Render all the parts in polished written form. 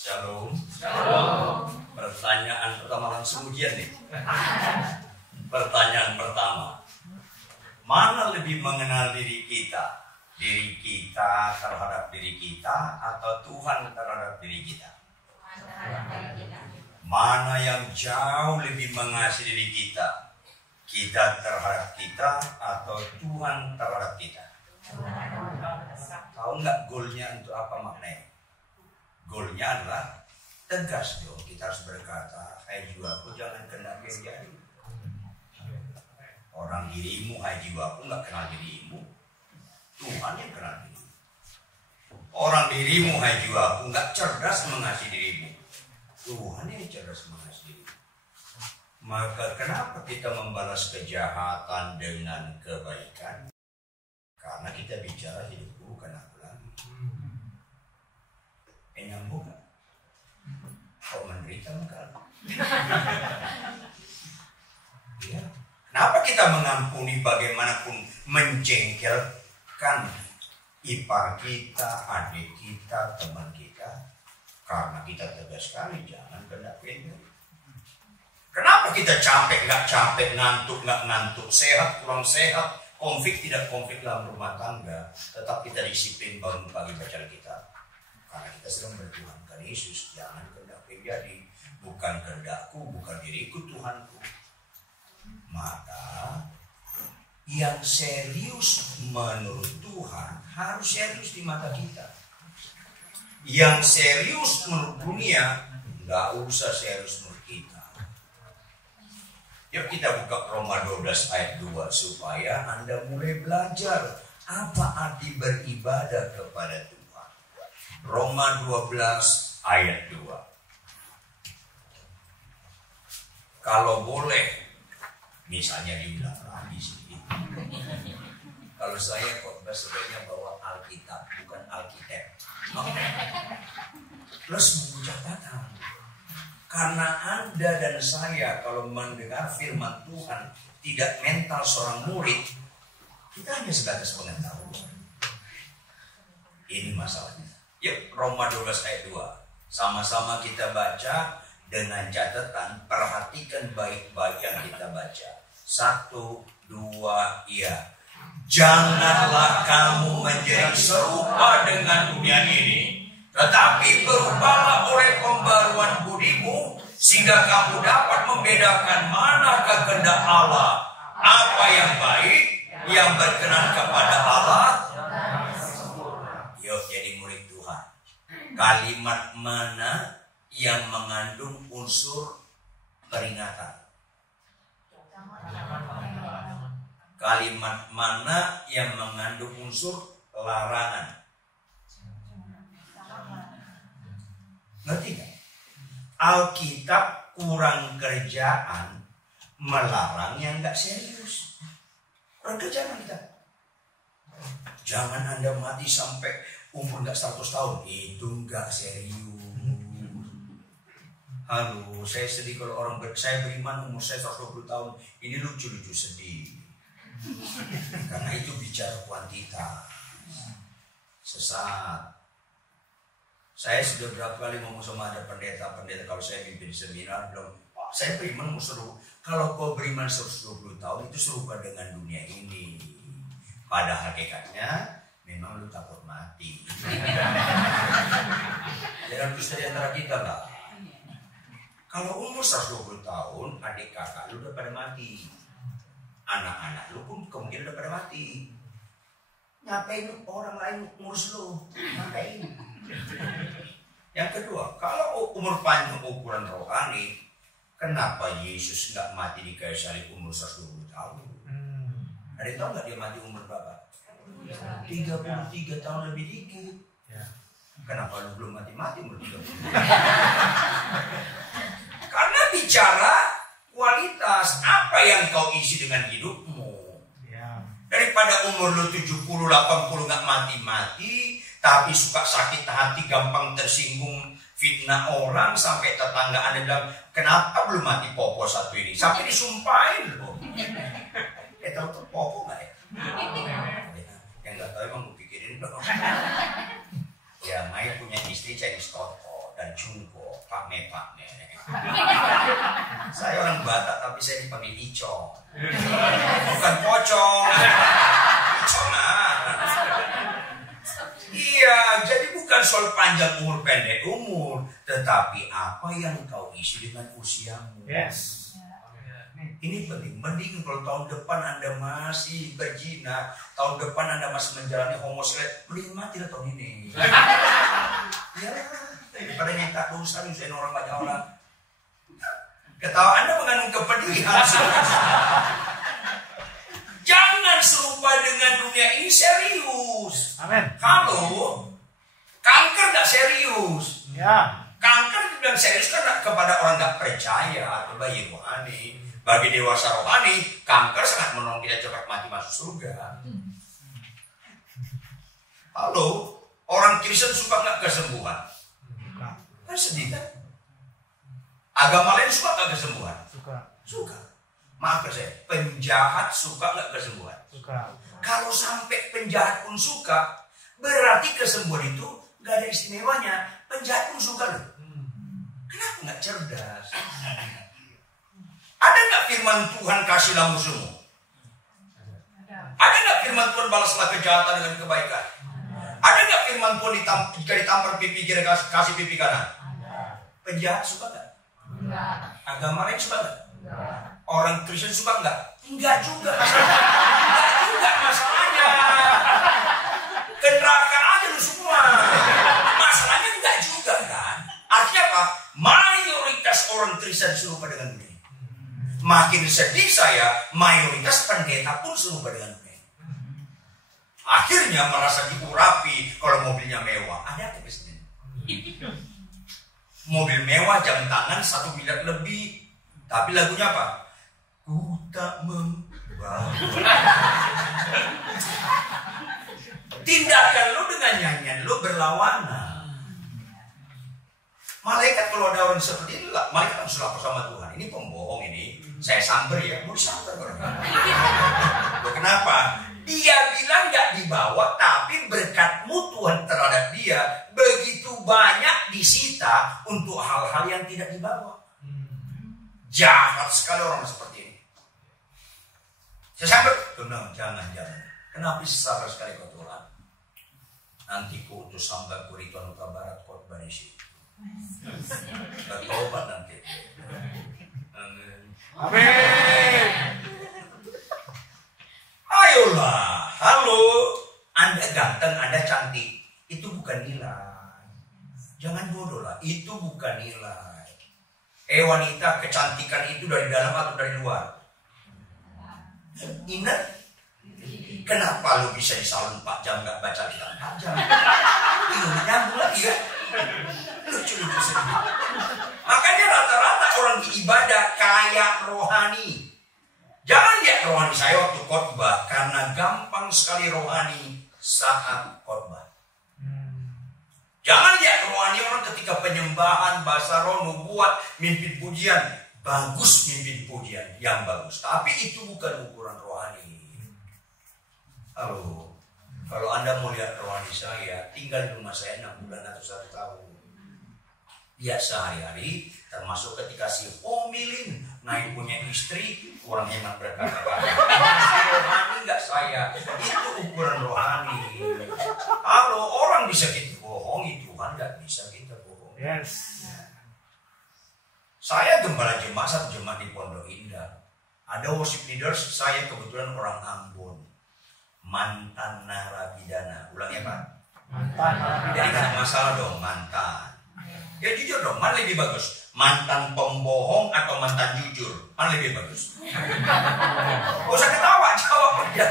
Shalom. Shalom. Pertanyaan pertama langsung ujian nih. Pertanyaan pertama. Mana lebih mengenal diri kita? Diri kita terhadap diri kita atau Tuhan terhadap diri kita? Mana yang jauh lebih mengasihi diri kita? Kita terhadap kita atau Tuhan terhadap kita? Tahu nggak goalnya untuk apa maknanya? Goalnya adalah tegas dong. Kita harus berkata, hai jiwaku jangan kena yang jadi. Orang dirimu, hai jiwaku nggak kenal dirimu. Tuhan yang kenal dirimu. Orang dirimu, hai jiwaku nggak cerdas mengasihi dirimu. Tuhan yang cerdas mengasihi dirimu. Maka kenapa kita membalas kejahatan dengan kebaikan? Karena kita bicara hidupku bukan aku lagi. Nyambung gak? Kok menderita enggak? Ya. Kenapa kita mengampuni bagaimanapun menjengkelkan ipar kita, adik kita, teman kita? Karena kita tegas sekali, jangan kena pindah. Kenapa kita capek, nggak capek, ngantuk, nggak ngantuk, sehat, kurang sehat, konflik, tidak konflik dalam rumah tangga, tetap kita disiplin bangun pagi baca kita. Karena kita sedang bertuhankan Yesus, jangan kehendak jadi, bukan kehendakku, bukan diriku, Tuhanku. Maka yang serius menurut Tuhan harus serius di mata kita. Yang serius menurut dunia nggak usah serius menurut kita. Yuk kita buka Roma 12 ayat 2 supaya Anda mulai belajar apa arti beribadah kepada Tuhan. Roma 12 ayat 2. Kalau boleh, misalnya dibilang Rabi sih. Kalau saya khotbah sebenarnya bawa Alkitab, bukan Alkitab. Plus buku catatan. Karena Anda dan saya kalau mendengar firman Tuhan tidak mental seorang murid, kita hanya sebatas pengetahuan. Ini masalahnya. Yuk, Roma 12 ayat 2. Sama-sama kita baca dengan catatan, perhatikan baik-baik yang kita baca. 1, 2, iya. Janganlah kamu menjadi serupa dengan dunia ini, tetapi berubahlah oleh pembaruan budimu, sehingga kamu dapat membedakan manakah kehendak Allah, apa yang baik, yang berkenan kepada Allah. Yuk, jadi murid Tuhan. Kalimat mana yang mengandung unsur peringatan? Kalimat mana yang mengandung unsur larangan? Ngerti gak? Alkitab kurang kerjaan melarang yang gak serius. Kurang kerjaan kita. Jangan Anda mati sampai umur gak 100 tahun. Itu gak serius. Halo, saya sedih kalau saya beriman umur saya 120 tahun. Ini lucu-lucu sedih. Karena itu bicara kuantitas. Sesat. Saya sudah berapa kali ngomong sama ada pendeta-pendeta kalau saya pimpin seminar bilang, Pak, saya beriman umur seru. Kalau kau beriman 120 tahun itu serupa dengan dunia ini. Pada hakikatnya memang lu takut mati. Jangan dusta di antara kita lah. Kalau umur 120 tahun, adik kakak lu udah pada mati. Anak-anak lu pun kemungkinan udah pada mati. Ngapain orang lain ngurus lu? Ngapain? Yang kedua, kalau umur panjang ukuran rohani, kenapa Yesus nggak mati di kayu salib umur 120 tahun? Ada tahu nggak dia mati umur berapa? 33 tahun lebih dikit. Kenapa lu belum mati-mati umur 30? Karena bicara kualitas, apa yang kau isi dengan hidupmu. Daripada umur lu 70, 80 gak mati-mati, tapi suka sakit hati, gampang tersinggung, fitnah orang, sampai tetangga Anda bilang, kenapa belum mati popo satu ini? Sampai disumpahin loh. Tahu tuh popo gak ya? Yang gak tahu emang gue pikirin dong. Ya, Maya punya istri Chinese Toto. dan jungkok, Pak Me. Saya orang Batak tapi saya dipanggil Icong. Bukan pocong. Icong lah. Iya, jadi bukan soal panjang umur pendek umur, tetapi apa yang kau isi dengan usiamu. Yes. Ini penting. Mending kalau tahun depan Anda masih berzina, tahun depan Anda masih menjalani homoseksual, mending mati lah tahun ini. Ya, daripada minta dosa nyusahin orang banyak orang. Ketawa Anda mengandung kepedihan. Jangan serupa dengan dunia ini, serius. Amin. Kalau kanker gak serius. Ya. Kanker dibilang serius kan kepada orang gak percaya atau bayi rohani. Bagi dewasa rohani, kanker sangat menolong kita cepat mati masuk surga. Halo, orang Kristen suka nggak kesembuhan? Kan sedih kan? Agama lain suka nggak kesembuhan? Suka. Maaf saya, penjahat suka nggak kesembuhan? Suka. Kalau sampai penjahat pun suka, berarti kesembuhan itu nggak ada istimewanya. Penjahat pun suka loh. Kenapa nggak cerdas? Ada nggak firman Tuhan kasihlah musuhmu? Ada nggak firman Tuhan balaslah kejahatan dengan kebaikan? Ada nggak firman Tuhan jika ditampar pipi kiri kasih pipi kanan? Penjahat suka nggak? Agama lain suka nggak? Orang Kristen suka nggak? Enggak juga. Enggak juga masalahnya. Ke neraka aja lu semua. Masalahnya enggak juga kan? Artinya apa? Mayoritas orang Kristen serupa dengan dunia. Makin sedih saya, mayoritas pendeta pun serupa dengan dunia. Akhirnya merasa diurapi kalau mobilnya mewah. Ada apa Kristen? Mobil mewah, jam tangan 1 miliar lebih. Tapi lagunya apa? Ku tak membawa. Tindakan lu dengan nyanyian lu berlawanan. Malaikat kalau ada orang seperti ini, malaikat langsung lapor sama Tuhan. Ini pembohong ini. Saya samper ya. Mau disamper orang. Kenapa? Dia bilang gak dibawa, tapi berkatmu Tuhan terhadap dia begitu banyak disita untuk hal-hal yang tidak dibawa. Jahat sekali orang seperti ini. Saya sampai, jangan. Kenapa sabar sekali kau Tuhan? Nanti ku utus hamba ku Rituan Luka Barat kot barisi. Bertobat nanti. Amin. Ayolah, halo. Anda ganteng, Anda cantik. Itu bukan nilai. Jangan bodoh lah, itu bukan nilai. Wanita, kecantikan itu dari dalam atau dari luar? Ingat, kenapa lu bisa di salon 4 jam gak baca kitab 4 jam? Ini nyambung lagi kan? Lucu sedih. Makanya rata-rata orang di ibadah kayak rohani. Jangan lihat rohani saya waktu khotbah, karena gampang sekali rohani saat khotbah. Jangan lihat rohani orang ketika penyembahan, bahasa roh, nubuat, mimpi pujian. Bagus mimpi pujian, yang bagus. Tapi itu bukan ukuran rohani. Halo, kalau Anda mau lihat rohani saya, tinggal di rumah saya 6 bulan atau 1 tahun. Ya sehari-hari, termasuk ketika si homilin naik punya istri, kurang hemat berkata-kata. Rohani nggak saya, itu ukuran rohani. Kalau orang bisa kita bohongi, Tuhan nggak bisa kita bohongi. Yes. Saya gembala jemaat, satu jemaat di Pondok Indah. Ada worship leaders, saya kebetulan orang Ambon. Mantan narapidana. Ulang ya Pak? Mantan narapidana. Jadi kan masalah dong, mantan. Ya jujur dong, mana lebih bagus? Mantan pembohong atau mantan jujur? Mana lebih bagus? Gak usah ketawa, jawab aja.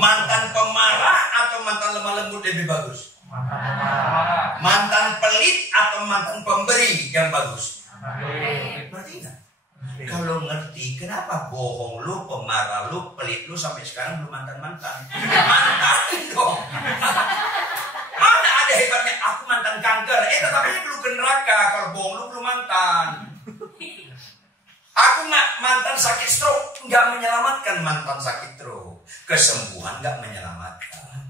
Mantan pemarah atau mantan lemah lembut lebih bagus? Mantan pemarah. Mantan pelit atau mantan pemberi yang bagus? Berarti enggak? Kalau ngerti, kenapa bohong lu, pemarah lu, pelit lu sampai sekarang belum mantan-mantan? Mantanin dong. Mana ada hebatnya, aku mantan kanker, tetapi belum ke neraka. Kalau bohong lu belum mantan. Aku mantan sakit stroke, nggak menyelamatkan mantan sakit stroke. Kesembuhan nggak menyelamatkan.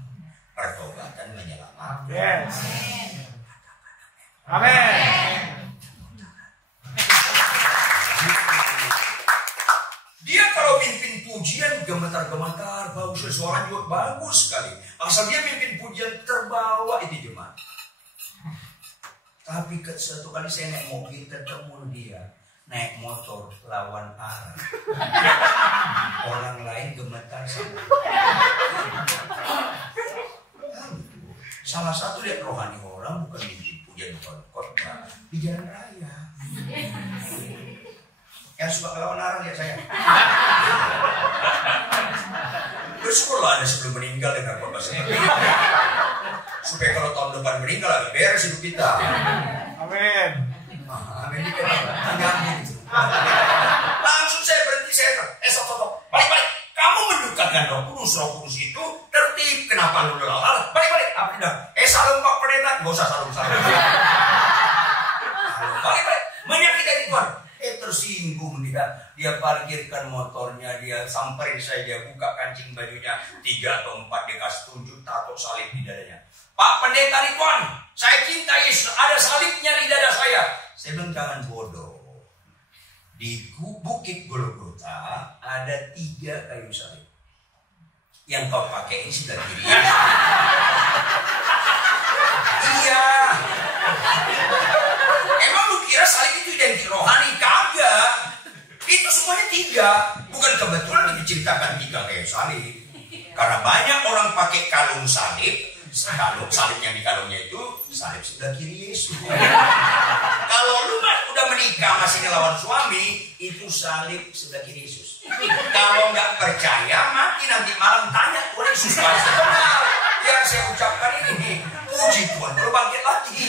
Pertobatan menyelamatkan. Yes. Amin. Dia kalau mimpin pujian gemetar-gemetar, bagus, suara juga bagus sekali. Asal dia mimpin pujian terbawa itu jemaat. Tapi satu kali saya naik mobil ketemu dia naik motor lawan arah. Orang lain gemetar sama. Salah satu lihat rohani orang bukan mimpin pujian bukan khotbah di jalan raya. Yang suka lawan arah lihat saya. Bersyukurlah Anda sebelum meninggal dengan khotbah seperti ini. Supaya kalau tahun depan meninggal agak beres hidup kita. Amin. Amin. Langsung saya berhenti, saya stop. Balik. Kamu mendekatkan Roh Kudus itu tertib. Kenapa lu lelah? Balik. Apa tidak? Salam Pak Pendeta, nggak usah salam. Balik. Menyakiti Tuhan. Tersinggung dia parkirkan motornya, dia samperin saya, dia buka kancing bajunya 3 atau 4 dia kasih tunjuk tato salib di dadanya. Pak Pendeta Ridwan, saya cinta Yesus, ada salibnya di dada saya. Saya bilang jangan bodoh. Di Bukit Golgota ada 3 kayu salib. Yang kau pakai ini sudah kiri. Iya. Emang lu kira salib itu identik rohani? Kagak. Itu semuanya 3. Bukan kebetulan diceritakan 3 kayu salib. Karena banyak orang pakai kalung salib. Kalau salib yang di kalungnya itu salib sebelah kiri Yesus. Kalau lu udah menikah masih ngelawan suami, itu salib sebelah kiri Yesus. Kalau nggak percaya, mati nanti malam tanya Tuhan Yesus pasti benar. Yang saya ucapkan ini, puji Tuhan, baru bangkit lagi.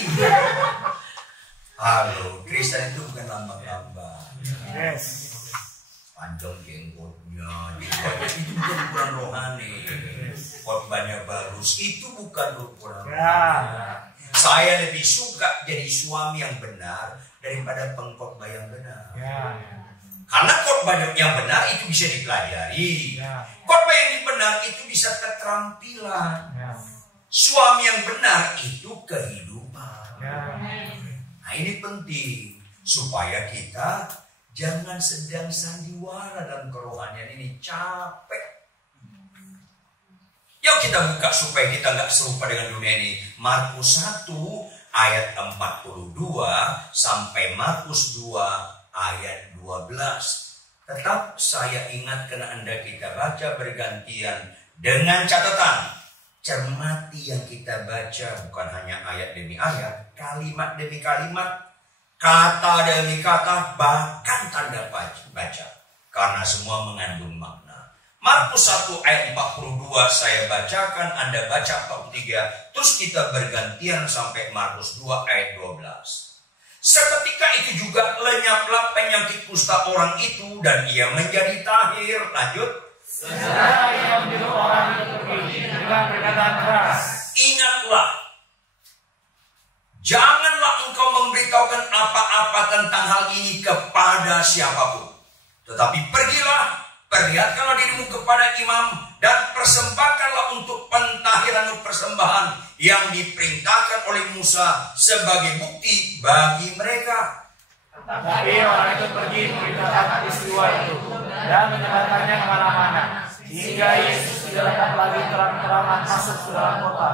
Halo, Kristen itu bukan lambang-lambang. Yes. Panjang jenggotnya, itu bukan ukuran rohani. Khotbahnya bagus, itu bukan ukuran rohani. Saya lebih suka jadi suami yang benar daripada pengkhotbah yang benar. Karena khotbah yang benar itu bisa dipelajari. Khotbah yang benar itu bisa keterampilan. Suami yang benar itu kehidupan. Nah ini penting supaya kita jangan sedang sandiwara dalam kerohanian ini, capek. Yuk kita buka supaya kita nggak serupa dengan dunia ini. Markus 1 ayat 42 sampai Markus 2 ayat 12. Tetap saya ingatkan Anda, kita baca bergantian dengan catatan. Cermati yang kita baca, bukan hanya ayat demi ayat, kalimat demi kalimat, kata demi kata, bahkan tanda baca. Karena semua mengandung makna. Markus 1 ayat 42 saya bacakan, Anda baca 43, terus kita bergantian sampai Markus 2 ayat 12. Seketika itu juga lenyaplah penyakit kusta orang itu dan ia menjadi tahir. Lanjut. Setelah ia menyuruh orang itu pergi dengan perkataan keras. Ingatlah, janganlah engkau memberitahukan apa-apa tentang hal ini kepada siapapun. Tetapi pergilah, perlihatkanlah dirimu kepada imam dan persembahkanlah untuk pentahiran persembahan yang diperintahkan oleh Musa sebagai bukti bagi mereka. Tapi orang itu pergi memberitakan peristiwa itu dan menyebarkannya kemana-mana, hingga Yesus tidak dapat lagi terang-terangan masuk ke dalam kota.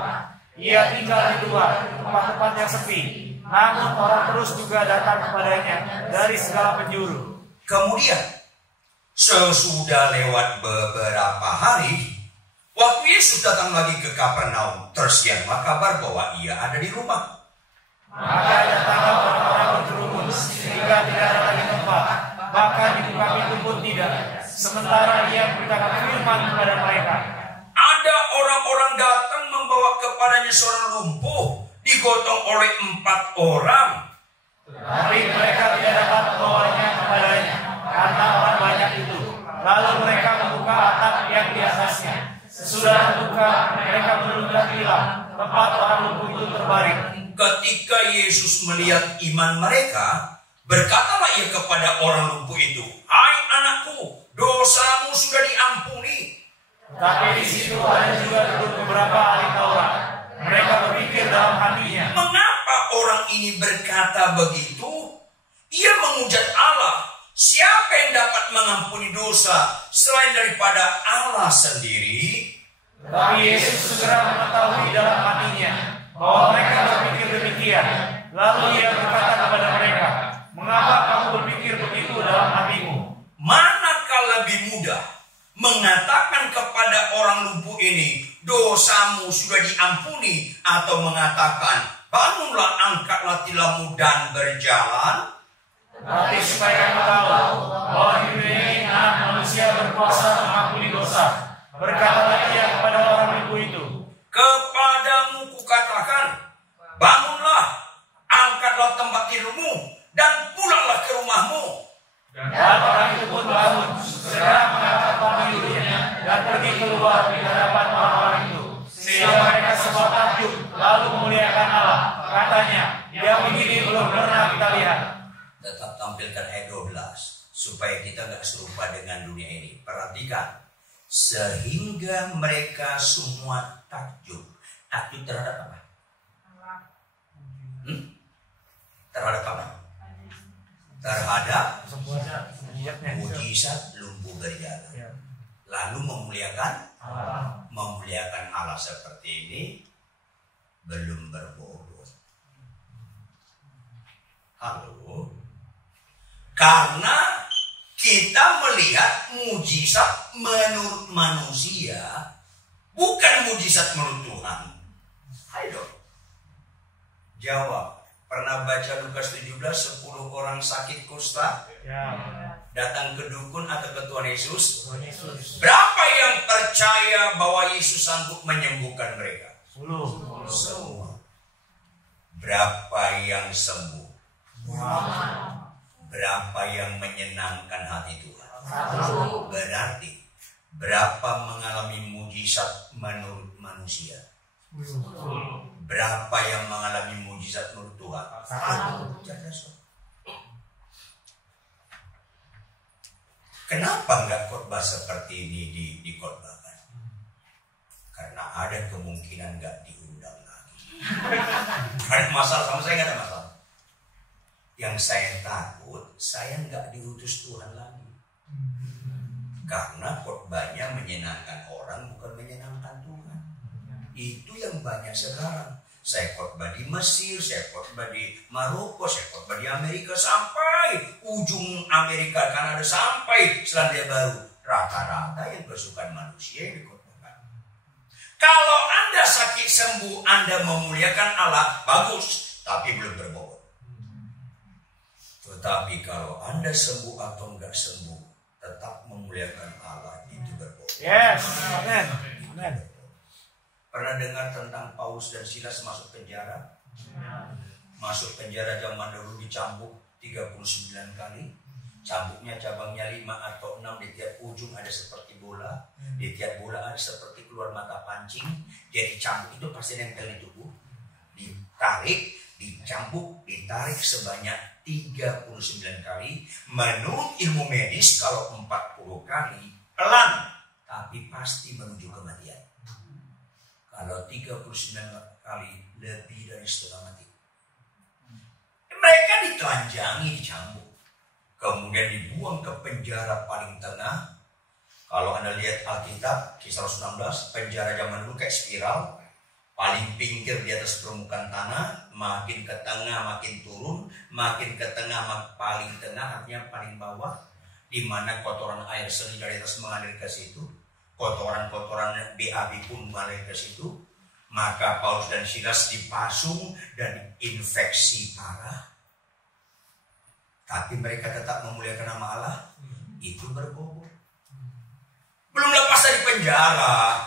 Ia tinggal di luar tempat-tempat yang sepi, namun orang terus juga datang kepadanya dari segala penjuru. Kemudian sesudah lewat beberapa hari, waktu Yesus datang lagi ke Kapernaum, tersiarlah kabar bahwa ia ada di rumah. Maka datanglah orang-orang berkerumun sehingga tidak ada lagi tempat, bahkan dibuka pintu pun tidak. Sementara ia memberitakan firman kepada mereka. Ada orang-orang datang membawa kepadanya seorang lumpuh, digotong oleh 4 orang. Tapi mereka tidak dapat membawanya kepadanya karena orang banyak itu. Lalu mereka membuka atap yang di atasnya. Sesudah membuka, mereka menurunkan tilam tempat orang lumpuh itu terbaring. Ketika Yesus melihat iman mereka, berkatalah ia kepada orang lumpuh itu, "Hai anakku, dosamu sudah diampuni." Tapi di situ ada juga duduk beberapa ahli Taurat. Mereka berpikir dalam hatinya, Mengapa orang orang ini berkata begitu, ia menghujat Allah. Siapa yang dapat mengampuni dosa selain daripada Allah sendiri? Tetapi Yesus segera mengetahui dalam hatinya bahwa mereka berpikir demikian. Lalu ia berkata kepada mereka, "Mengapa kamu berpikir begitu dalam hatimu? Manakah lebih mudah mengatakan kepada orang lumpuh ini, dosamu sudah diampuni, atau mengatakan, bangunlah, angkatlah tilammu dan berjalan? Tapi supaya kamu tahu bahwa di dunia ini Anak Manusia berkuasa mengampuni dosa." Berkatalah ia kepada orang lumpuh itu, "Kepadamu kukatakan, bangunlah, angkatlah tempat tidurmu, dan pulanglah ke rumahmu." dan orang itu pun bangun, segera mengangkat tempat tidurnya dan pergi keluar di hadapan orang-orang itu, sehingga mereka semua takjub lalu memuliakan Allah. Katanya, "Yang begini belum pernah kita lihat." Tetap tampilkan ayat 12 supaya kita nggak serupa dengan dunia ini. Perhatikan, sehingga mereka semua takjub. Takjub terhadap apa? Terhadap apa? Terhadap mujizat lumpuh berjalan. Lalu memuliakan Allah seperti ini belum berbobot. Halo? Karena kita melihat mujizat menurut manusia, bukan mujizat menurut Tuhan. Ayo jawab. Pernah baca Lukas 17, 10 orang sakit kusta datang ke dukun atau ke Tuhan Yesus? Berapa yang percaya bahwa Yesus sanggup menyembuhkan mereka? 10. Semua. Berapa yang sembuh? Berapa yang menyenangkan hati Tuhan? Berarti berapa mengalami mujizat menurut manusia? Berapa yang mengalami mujizat menurut Tuhan? 1. Kenapa enggak khotbah seperti ini dikhotbahkan? Karena ada kemungkinan enggak diundang lagi. Karena masalah sama saya enggak ada masalah. Yang saya takut, saya enggak diutus Tuhan lagi. Karena khotbahnya menyenangkan orang, bukan menyenangkan Tuhan. Itu yang banyak sekarang. Saya khotbah di Mesir, saya khotbah di Maroko, saya khotbah di Amerika, sampai ujung Amerika, Kanada, sampai Selandia Baru. Rata-rata yang kesukaan manusia yang dikhotbahkan. Kalau Anda sakit sembuh, Anda memuliakan Allah, bagus, tapi belum berbobot. Tetapi kalau Anda sembuh atau enggak sembuh, tetap memuliakan Allah, itu berbobot. Yes, amen. Amen. Pernah dengar tentang Paulus dan Silas masuk penjara? Masuk penjara zaman dulu dicambuk 39 kali. Cambuknya cabangnya 5 atau 6, di tiap ujung ada seperti bola. Di tiap bola ada seperti keluar mata pancing. Jadi cambuk itu pasti nempel di tubuh. Ditarik, dicambuk, ditarik sebanyak 39 kali. Menurut ilmu medis kalau 40 kali pelan, tapi pasti menuju kematian. Kalau 39 kali lebih dari setengah mati. Mereka ditelanjangi, dicambuk. Kemudian dibuang ke penjara paling tengah. Kalau Anda lihat Alkitab, Kisah 19, penjara zaman dulu kayak spiral. Paling pinggir di atas permukaan tanah, makin ke tengah makin turun, makin ke tengah paling tengah, artinya paling bawah. Di mana kotoran air seni dari atas mengalir ke situ. Kotoran-kotoran BAB pun mengalir ke situ. Maka Paulus dan Silas dipasung dan infeksi parah. Tapi mereka tetap memuliakan nama Allah. Itu berbobot. Belum lepas dari penjara,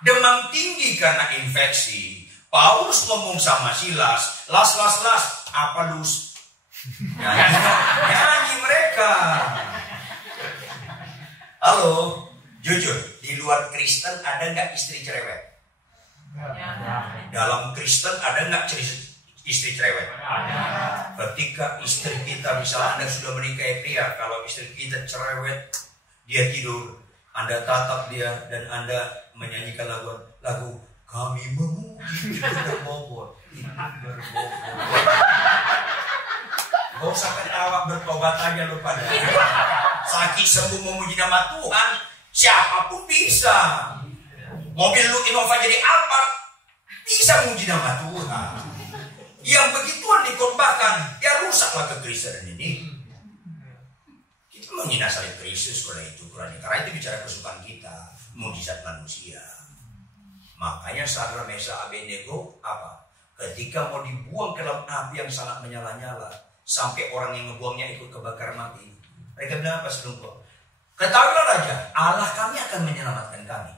demam tinggi karena infeksi. Paulus ngomong sama Silas, las, apa lus? Nyanyi mereka. Halo, jujur, di luar Kristen ada nggak istri cerewet? Dalam Kristen ada nggak istri cerewet? Ketika istri kita, misalnya Anda sudah menikahi pria, kalau istri kita cerewet, dia tidur, Anda tatap dia dan Anda menyanyikan lagu Kami Memuji, itu berbobot. Gak usah ketawa, bertobat aja lu pada. Sakit sembuh memuji nama Tuhan, siapapun bisa. Mobil lu Innova jadi Alphard, bisa memuji nama Tuhan. Yang begituan dikorbankan, ya rusaklah kekristenan ini. Kita menghina salib Kristus karena itu bicara kesukaan kita, mujizat manusia. Makanya Sadrak Mesak Abednego apa? Ketika mau dibuang ke dalam api yang sangat menyala-nyala, sampai orang yang ngebuangnya ikut kebakar mati. Mereka bilang apa sebelum itu? Ketahuilah Raja, Allah kami akan menyelamatkan kami.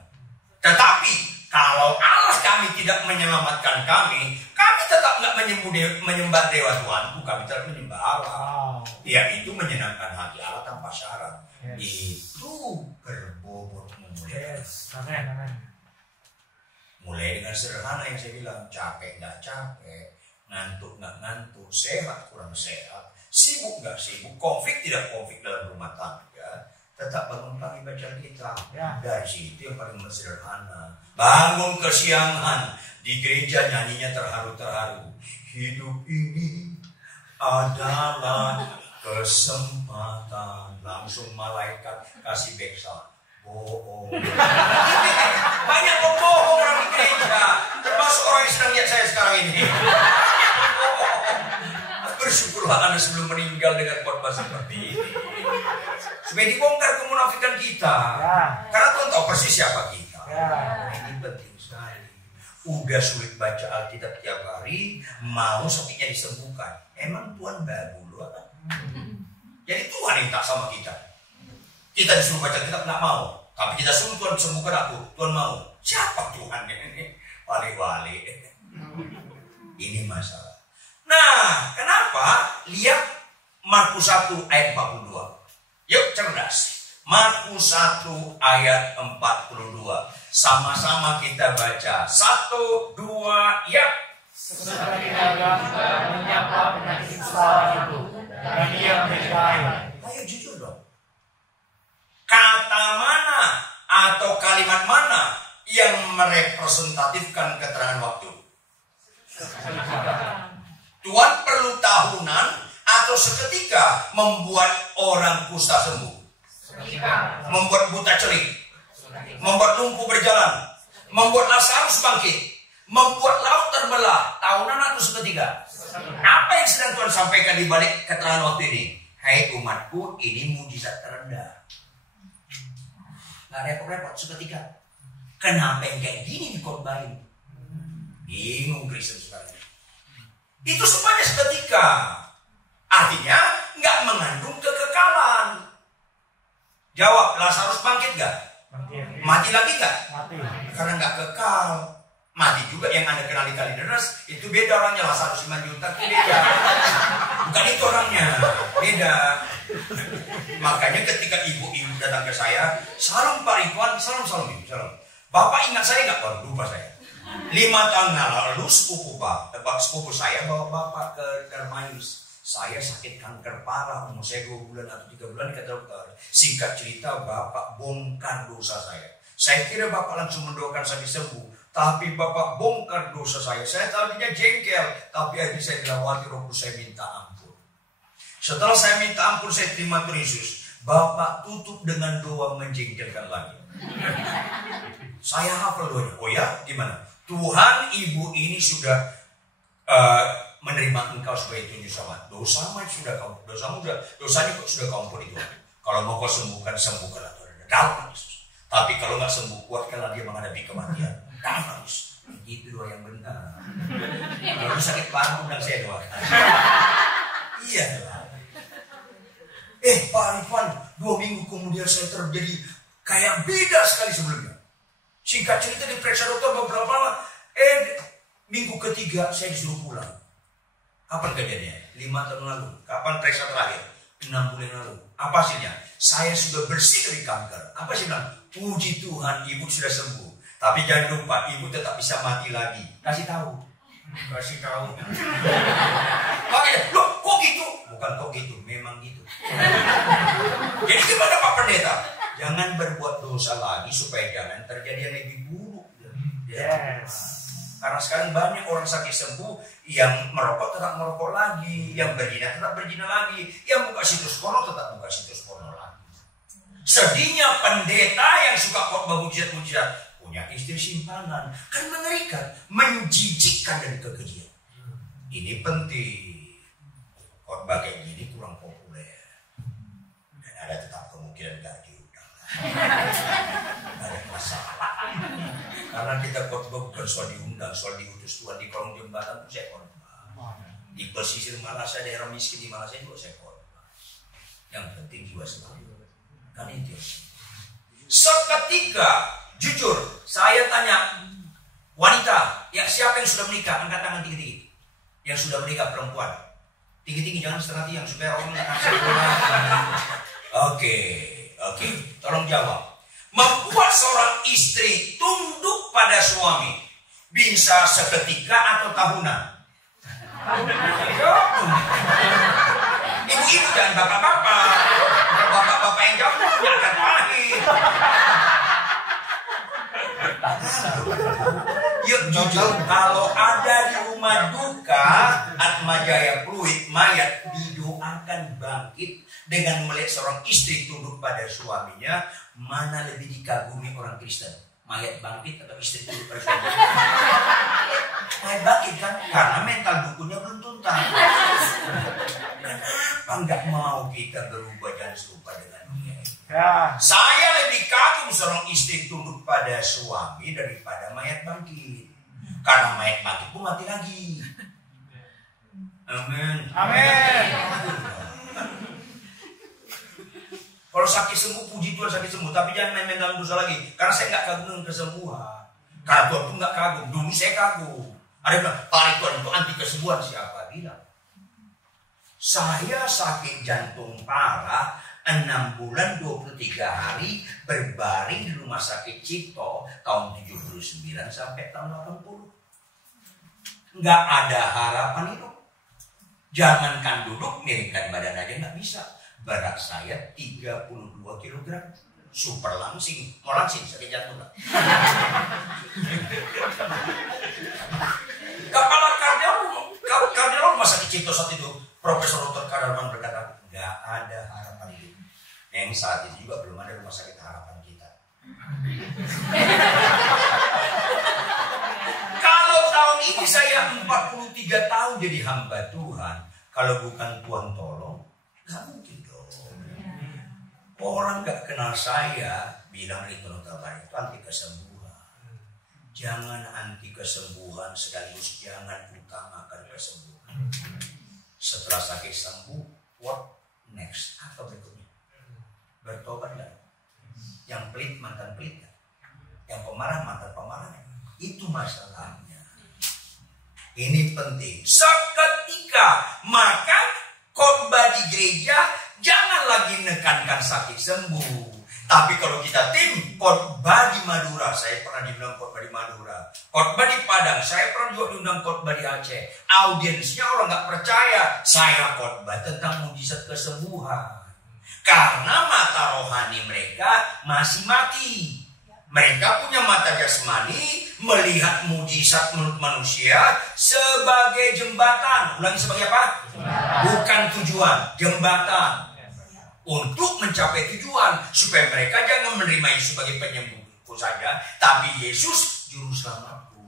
Tetapi kalau Allah kami tidak menyelamatkan kami tetap nggak menyembah Dewa Tuhan, kami tetap menyembah Allah. Yaitu menyenangkan hati Allah tanpa syarat. Itu berbobot memuliakan. Amin. Mulai dengan sederhana yang saya bilang, capek nggak capek, ngantuk nggak ngantuk, sehat kurang sehat, sibuk nggak sibuk, konflik tidak konflik dalam rumah tangga, tetap bangun pagi baca kita. Dari situ yang paling sederhana. Bangun kesiangan, di gereja nyanyinya terharu-terharu. Hidup ini adalah kesempatan. Langsung malaikat kasih backsound. Bohong. Banyak bohong orang di gereja, termasuk orang yang sedang lihat saya sekarang ini. Bersyukurlah Anda sebelum meninggal dengan khotbah seperti ini, supaya dibongkar kemunafikan kita. Karena Tuhan tahu persis siapa kita. Ini penting sekali. Udah sulit baca Alkitab tiap hari, mau sakitnya disembuhkan. Emang Tuhan babu loh. Jadi Tuhan yang tak sama kita. Kita disuruh baca Alkitab nggak mau, tapi kita suruh Tuhan sembuhkan aku, Tuhan mau. Siapa Tuhan ini? Wali-wali. Ini masalah. Nah, kenapa? Lihat Markus 1 ayat 42. Yuk cerdas. Markus 1 ayat 42. Sama-sama kita baca. 1, 2, ya. Seperti naga menyapa penyakit salah itu, dan ia menikahi. Ayo jujur dong. Kata mana atau kalimat mana yang merepresentatifkan keterangan waktu? Tuhan perlu tahunan atau seketika membuat orang kusta sembuh, membuat buta celik, membuat lumpuh berjalan, membuat Lazarus bangkit, membuat laut terbelah. Tahunan atau seketika? Apa yang sedang Tuhan sampaikan di balik keterangan waktu ini? Hai umatku, ini mujizat terendah. Gak repot-repot seketika. Kenapa yang kayak gini dikorbanin? Bingung Kristen sekarang. Itu semuanya seketika. Artinya nggak mengandung kekekalan. Jawab, Lazarus bangkit gak? Mati lagi gak? Mati. Karena nggak kekal. Mati juga yang Anda kenal di Kalideres. Itu beda orangnya. Lazarus 5 juta itu beda. Bukan itu orangnya. Beda. Makanya ketika ibu-ibu datang ke saya, salam Pak Ridwan, salam Ibu, salam. Bapak ingat saya nggak? Baru lupa saya. 5 tahun lalu sepupu saya bawa bapak ke Darmayus. Saya sakit kanker parah, umur saya 2 bulan atau 3 bulan kata dokter. Singkat cerita, bapak bongkar dosa saya. Saya kira bapak langsung mendoakan saya sembuh, tapi bapak bongkar dosa saya. Saya tadinya jengkel, tapi habis saya dilawati Roh Kudus, saya minta ampun. Setelah saya minta ampun, saya terima Yesus. Bapak tutup dengan doa menjengkelkan lagi. Saya hafal doanya. Oh ya, gimana? Tuhan, ibu ini sudah menerima engkau sebagai tunjuk selamat. Dosanya sudah kau ampuni Tuhan. Kalau mau kau sembuhkan, sembuhkanlah Tuhan. Dalam Yesus. Tapi kalau nggak sembuh, kuatkanlah dia menghadapi kematian. Dalam Yesus. Itu doa yang benar. Kalau sakit parah, undang saya doakan. Iya. Pak Ridwan, 2 minggu kemudian saya terjadi kayak beda sekali sebelumnya. Singkat cerita diperiksa dokter beberapa lama. Minggu ketiga saya disuruh pulang. Kapan kejadiannya? 5 tahun lalu. Kapan periksa terakhir? 6 bulan lalu. Apa hasilnya? Saya sudah bersih dari kanker. Apa sih bilang? Puji Tuhan, ibu sudah sembuh. Tapi jangan lupa, ibu tetap bisa mati lagi. Kasih tahu. Makanya, loh kok gitu? Bukan kok gitu, memang gitu. Jadi gimana Pak Pendeta? Jangan berbuat dosa lagi supaya jangan terjadi yang lebih buruk. Yes. Karena Karena sekarang banyak orang sakit sembuh, yang merokok tetap merokok lagi, yang berzina tetap berzina lagi, yang buka situs porno tetap buka situs porno lagi. Sedihnya pendeta yang suka khotbah mujizat-mujizat punya istri simpanan, kan mengerikan, menjijikkan dan kekejian. Ini penting. Khotbah kayak gini kurang populer, dan ada tetap kemungkinan gak diundang. Ada masalah. Karena kita khotbah bukan soal diundang, soal diutus Tuhan. Di kolong jembatan pun saya khotbah. Di pesisir Malaysia, daerah miskin di Malaysia juga saya khotbah. Yang penting jiwa selamat. Kan itu. Seketika, jujur, saya tanya wanita, ya siapa yang sudah menikah? Angkat tangan tinggi-tinggi. Yang sudah menikah perempuan. Tinggi-tinggi, jangan setengah tiang supaya orang nggak kasih. Oke. Tolong jawab. Membuat seorang istri tunduk pada suami bisa seketika atau tahunan? Ibu-ibu jangan bapak-bapak. Bapak-bapak yang jauh punya akan pahit. Yuk jujur, kalau ada di rumah duka Atmajaya Pluit, mayat didoakan bangkit dengan melihat seorang istri tunduk pada suaminya. Mana lebih dikagumi orang Kristen? Mayat bangkit atau istri tunduk pada suaminya? Mayat bangkit kan? Karena mental dukunya belum tuntas. Kenapa nggak mau kita berubah dan serupa dengan dia? Ya. Saya lebih kagum seorang istri tunduk pada suami daripada mayat bangkit. Karena mayat bangkit pun mati lagi. Amin. Amin. Kalau sakit sembuh, puji Tuhan sakit sembuh. Tapi jangan main-main dalam dosa lagi. Karena saya nggak kagum dengan kesembuhan. Karena Tuhan pun nggak kagum. Dulu saya kagum. Ada yang bilang, Pak Tuhan itu anti kesembuhan. Siapa bilang? Saya sakit jantung parah 6 bulan 23 hari berbaring di rumah sakit Cipto tahun 79 sampai tahun 80. Nggak ada harapan hidup. Jangankan duduk, miringkan badan aja nggak bisa. Berat saya 32 kg. Super langsing. Mau langsing sakit jantung gak? Kepala kardiolog rumah sakit Cipto saat itu, Profesor Dr. Kadarman berkata, nggak ada harapan hidup. Yang saat itu juga belum ada rumah sakit harapan kita. Kalau tahun ini saya 43 tahun jadi hamba Tuhan, kalau bukan Tuhan tolong, nggak mungkin dong. Orang nggak kenal saya bilang itu notabar itu anti kesembuhan. Jangan anti kesembuhan sekaligus jangan utamakan kesembuhan. Setelah sakit sembuh, what next? Apa berikutnya? Bertobat nggak? Yang pelit mantan pelit nggak? Yang pemarah mantan pemarah? Itu masalahnya. Ini penting. Seketika maka khotbah di gereja jangan lagi menekankan sakit sembuh. Tapi kalau kita tim khotbah di Madura, saya pernah diundang khotbah di Madura, khotbah di Padang, saya pernah juga diundang khotbah di Aceh. Audiensnya orang nggak percaya saya khotbah tentang mujizat kesembuhan, karena mata rohani mereka masih mati. Mereka punya mata jasmani melihat mujizat menurut manusia sebagai jembatan. Ulangi, sebagai apa? Bukan tujuan, jembatan. Untuk mencapai tujuan, supaya mereka jangan menerima Yesus sebagai penyembuhku saja, tapi Yesus juru selamatku.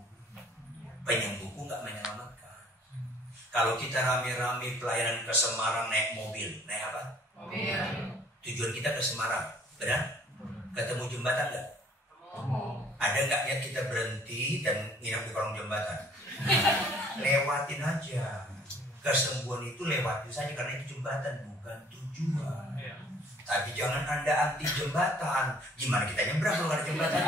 Penyembuhku nggak menyelamatkan. Kalau kita rame-rame pelayanan ke Semarang naik mobil, naik apa? Mobil. Tujuan kita ke Semarang, benar? Ketemu jembatan nggak? Ada nggak ya kita berhenti dan nginap di kolong jembatan? Lewatin aja. Kesembuhan itu lewatin saja karena itu jembatan bukan tujuan. Tapi jangan Anda anti jembatan. Gimana kita nyebrang kalau ada jembatan?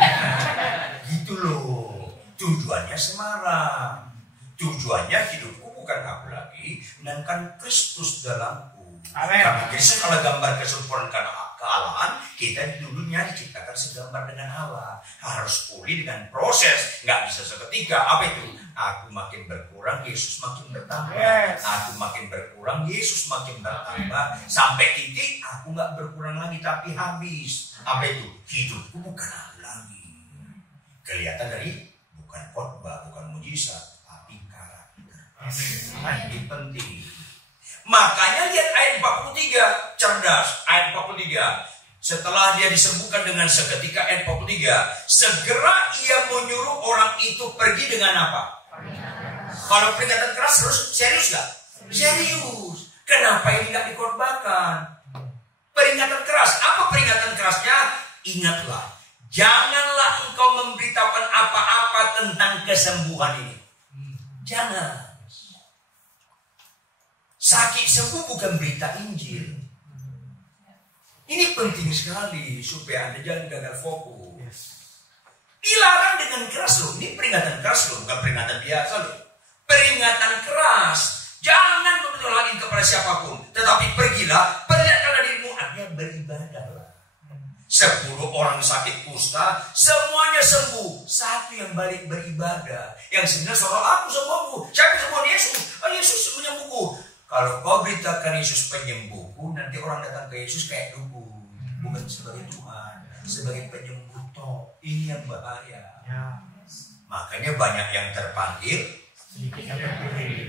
Gitu loh. Tujuannya Semarang. Tujuannya hidupku bukan aku lagi, melainkan Kristus dalamku. Amin. Karena Kristus adalah gambar kesempurnaan kealahan. Kita dulunya diciptakan segambar dengan Allah. Harus pulih dengan proses. Nggak bisa seketika. Apa itu? Aku makin berkurang, Yesus makin bertambah. Yes. Aku makin berkurang, Yesus makin bertambah. Sampai titik aku nggak berkurang lagi tapi habis. Apa itu? Hidupku bukan aku lagi. Kelihatan dari Bukan khotbah, bukan mujizat, tapi karakter. Amin. Ini penting. Makanya lihat ayat 43, cerdas. Ayat 43. Setelah dia disembuhkan dengan seketika, ayat 43. Segera ia menyuruh orang itu pergi dengan apa? Kalau peringatan keras harus serius gak? Serius. Kenapa ini gak dikhotbahkan? Peringatan keras. Apa peringatan kerasnya? Ingatlah. Janganlah engkau memberitahukan apa-apa tentang kesembuhan ini. Jangan. Sakit sembuh bukan berita Injil. Ini penting sekali supaya Anda jangan gagal fokus. Dilarang dengan keras loh. Ini peringatan keras loh, bukan peringatan biasa loh. Peringatan keras. Jangan berbicara lagi kepada siapapun, tetapi pergilah, perlihatkanlah dirimu, artinya beribadahlah. 10 orang sakit kusta, semuanya sembuh. 1 yang balik beribadah. Yang 9 soal aku sembuhku. Siapa sembuh? Yesus. Oh, Yesus menyembuhku. Kalau kau beritakan Yesus penyembuhku, nanti orang datang ke Yesus kayak dukun. Bukan sebagai Tuhan, sebagai penyembuh toh. Ini yang bahaya. Makanya banyak yang terpanggil.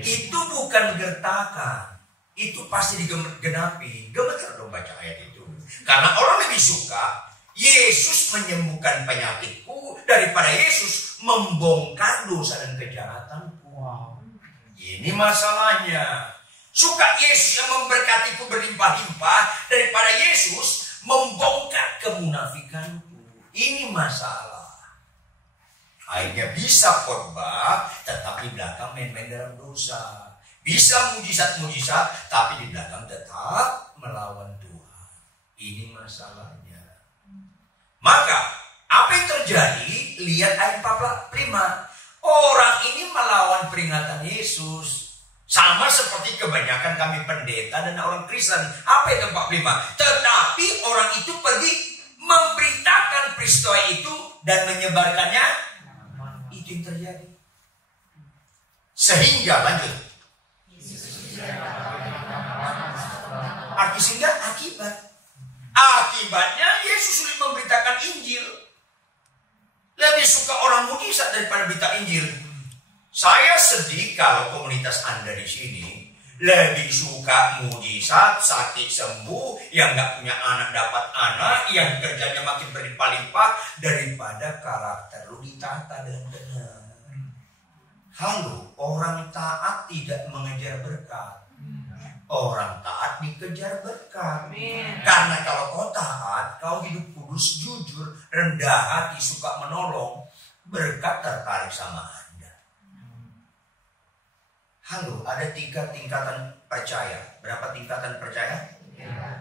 Itu bukan gertakan. Itu pasti digenapi. Gemeter dong baca ayat itu. Karena orang lebih suka Yesus menyembuhkan penyakitku daripada Yesus membongkar dosa dan kejahatanku. Ini masalahnya. Suka Yesus yang memberkatiku berlimpah-limpah daripada Yesus membongkar kemunafikanku. Ini masalah. Akhirnya bisa khotbah, tetapi belakang main-main dalam dosa. Bisa mujizat-mujizat, tapi di belakang tetap melawan Tuhan. Ini masalahnya. Maka, apa yang terjadi? Lihat ayat 45. Orang ini melawan peringatan Yesus. Sama seperti kebanyakan kami pendeta dan orang Kristen. Apa yang 45? Tetapi orang itu pergi memberitakan peristiwa itu dan menyebarkannya. Itu yang terjadi. Sehingga lanjut. Arti sehingga akibat. Akibatnya Yesus sulit memberitakan Injil. Lebih suka orang mujizat daripada berita Injil. Saya sedih kalau komunitas Anda di sini lebih suka mujizat, sakit sembuh, yang nggak punya anak dapat anak, yang kerjanya makin berlimpah-limpah daripada karakter lu ditata dengan benar. Halo, orang taat tidak mengejar berkat. Orang taat dikejar berkat. Karena kalau kau taat, kau hidup kudus, jujur, rendah hati, suka menolong, berkat tertarik sama Anda. Halo, ada 3 tingkatan percaya. Berapa tingkatan percaya?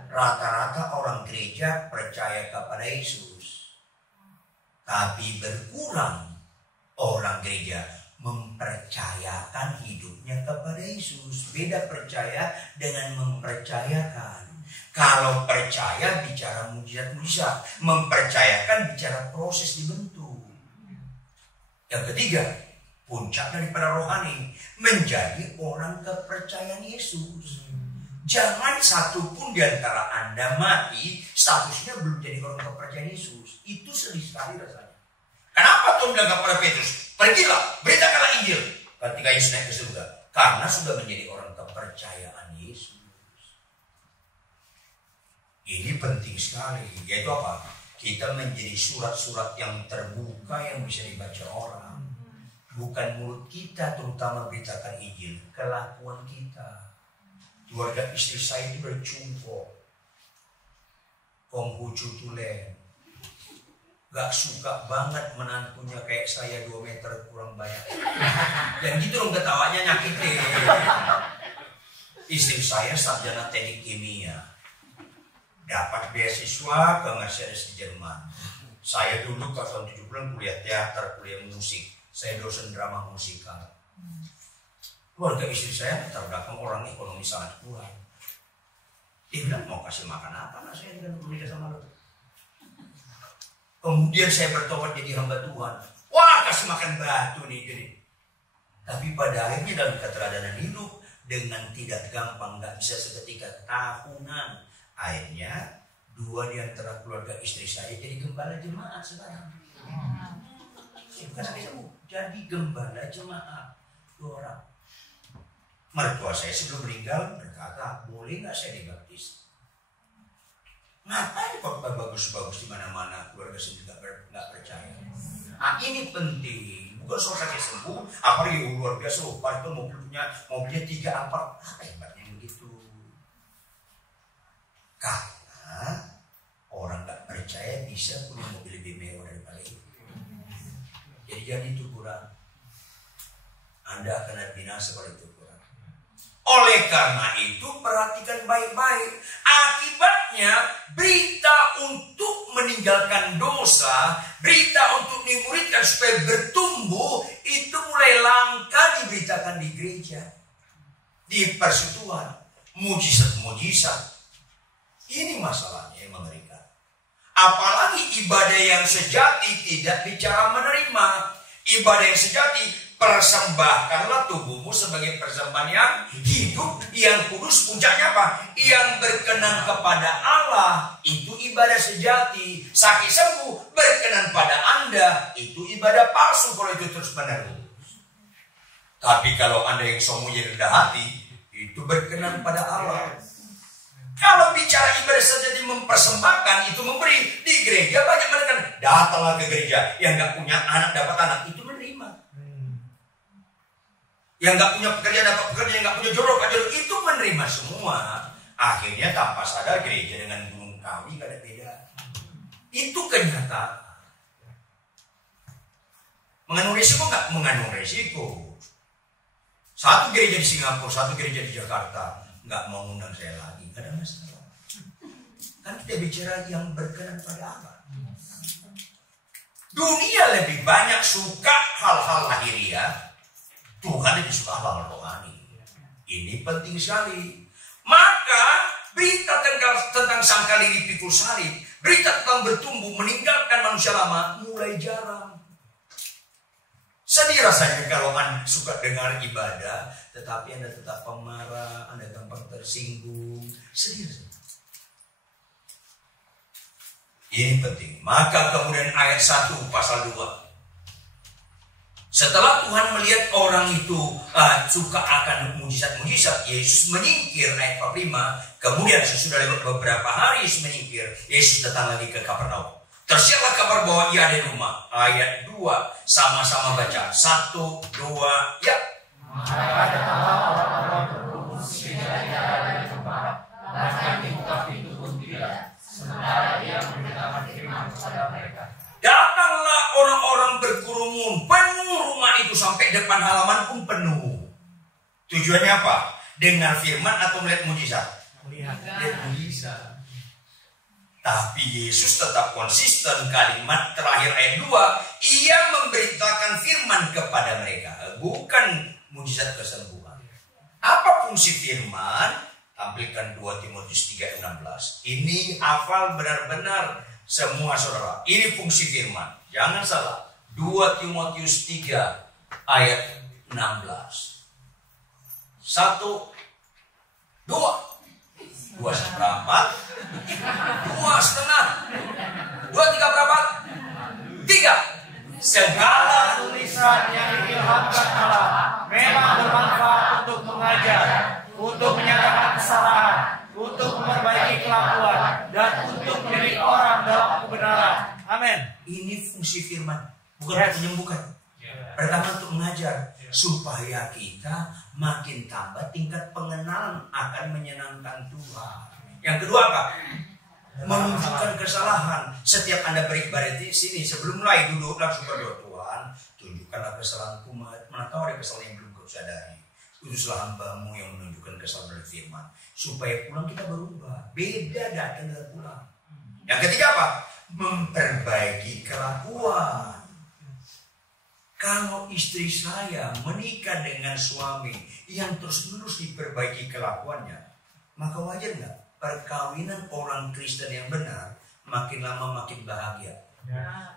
Rata-rata orang gereja percaya kepada Yesus. Tapi berkurang orang gereja mempercayakan hidupnya kepada Yesus. Beda percaya dengan mempercayakan. Kalau percaya bicara mujizat-mujizat, mempercayakan bicara proses dibentuk. Yang ketiga, puncak daripada rohani, menjadi orang kepercayaan Yesus. Jangan satupun di antara Anda mati, statusnya belum jadi orang kepercayaan Yesus. Itu sedih sekali rasanya. Kenapa Tuhan bilang kepada Petrus, pergilah, beritakanlah Injil ketika Yesus naik ke surga? Karena sudah menjadi orang kepercayaan Yesus. Ini penting sekali. Yaitu apa? Kita menjadi surat-surat yang terbuka yang bisa dibaca orang. Bukan mulut kita terutama beritakan Injil, kelakuan kita. Keluarga istri saya itu bercungkok, Konghucu tulen, gak suka banget menantunya kayak saya 2 meter kurang banyak. Dan gitu dong ketawanya nyakitin. Istri saya sarjana teknik kimia, dapat beasiswa ke Mercedes di Jerman. Saya dulu ke tahun 70 kuliah teater, kuliah musik. Saya dosen drama musikal. Keluarga istri saya latar belakang orang ekonomi sangat kuat. Dia bilang, mau kasih makan apa anak saya dengan menikah sama lo? Kemudian saya bertobat jadi hamba Tuhan. Wah, kasih makan batu nih gini. Tapi pada akhirnya dalam keteladanan hidup, dengan tidak gampang, gak bisa seketika, tahunan. Akhirnya 2 di antara keluarga istri saya jadi gembala jemaat sekarang. Bukan sakit sembuh. Jadi gembala jemaat 2 orang. Mertua saya sebelum meninggal berkata, boleh nggak saya dibaptis? Ngapain khotbah bagus-bagus di mana-mana, keluarga sendiri nggak percaya. Nah, ini penting, bukan soal sakit sembuh, apalagi luar biasa. Pak itu mobilnya 3 apa hebatnya begitu. Karena orang nggak percaya bisa punya mobil lebih mewah daripada itu. Jadi itu kurang. Anda akan binasa kalau itu kurang. Oleh karena itu perhatikan baik-baik. Akibatnya berita untuk meninggalkan dosa, berita untuk dimuridkan supaya bertumbuh, itu mulai langka diberitakan di gereja, di persekutuan, mujizat-mujizat. Ini masalahnya yang mengerikan. Apalagi ibadah yang sejati tidak bicara menerima. Ibadah yang sejati, persembahkanlah tubuhmu sebagai persembahan yang hidup, yang kudus. Puncaknya apa? Yang berkenan kepada Allah. Itu ibadah sejati. Sakit sembuh berkenan pada Anda, itu ibadah palsu kalau itu terus menerus. Tapi kalau Anda yang sombong rendah hati, itu berkenan pada Allah. Kalau bicara ibadah sejati mempersembahkan, itu memberi. Di gereja banyak mereka datanglah ke gereja. Yang nggak punya anak dapat anak, itu menerima. Yang nggak punya pekerjaan dapat pekerjaan, yang nggak punya jodoh dapat jodoh, itu menerima semua. Akhirnya tanpa sadar gereja dengan gunung kawi gak ada beda. Itu kenyataan. Mengandung risiko nggak? Mengandung risiko. Satu gereja di Singapura, satu gereja di Jakarta nggak mau undang saya lagi, nggak ada masalah. Kan kita bicara yang berkenan pada Allah. Dunia lebih banyak suka hal-hal lahiriah, Tuhan lebih suka hal-hal rohani. Ini penting sekali. Maka berita tentang sang kali dipikul salib, berita tentang bertumbuh, meninggalkan manusia lama mulai jarang. Sedih rasanya kalau Anda suka dengar ibadah, tetapi Anda tetap pemarah, Anda gampang tersinggung. Sedih rasanya. Ini penting. Maka kemudian ayat 1 pasal 2. Setelah Tuhan melihat orang itu suka akan mujizat-mujizat, Yesus menyingkir ayat 45. Kemudian sesudah lewat beberapa hari Yesus menyingkir, Yesus datang lagi ke Kapernaum. Tersiarlah kabar bahwa ia ada di rumah. Ayat 2 sama-sama baca. 1, 2, ya. Maka datanglah orang-orang berkumpul sehingga ia ada di tempat, bahkan dibuka pintu pun tidak. Sementara ia memberitakan firman kepada mereka. Datanglah orang-orang berkerumun, penuh rumah itu sampai depan halaman pun penuh. Tujuannya apa? Dengar firman atau melihat mujizat? Melihat mujizat. Tapi Yesus tetap konsisten. Kalimat terakhir ayat 2, ia memberitakan firman kepada mereka, bukan mujizat kesembuhan. Apa fungsi firman? Tampilkan 2 Timotius 3:16. Ini hafal benar-benar semua saudara. Ini fungsi firman. Jangan salah. 2 Timotius 3 ayat 16. 1, 2. 2 seperempat, 2 setengah, 2 3 berapa? 3. Segala tulisan yang diilhamkan Allah memang bermanfaat untuk mengajar, untuk menyatakan kesalahan, untuk memperbaiki kelakuan, dan untuk mendidik orang dalam kebenaran. Amin. Ini fungsi firman, bukan untuk menyembuhkan. Pertama untuk mengajar, supaya kita makin tambah tingkat pengenalan akan menyenangkan Tuhan. Yang kedua apa? Menunjukkan kesalahan. Setiap Anda beribadah di sini, sebelum mulai duduk langsung berdoa, Tuhan, tunjukkanlah kesalahanku, mana tahu ada kesalahan yang belum kau sadari. Utuslah hamba-Mu yang menunjukkan kesalahan dari firman, supaya pulang kita berubah. Beda datang dan pulang. Yang ketiga apa? Memperbaiki kelakuan. Kalau istri saya menikah dengan suami yang terus-menerus diperbaiki kelakuannya, maka wajar nggak perkawinan orang Kristen yang benar makin lama makin bahagia?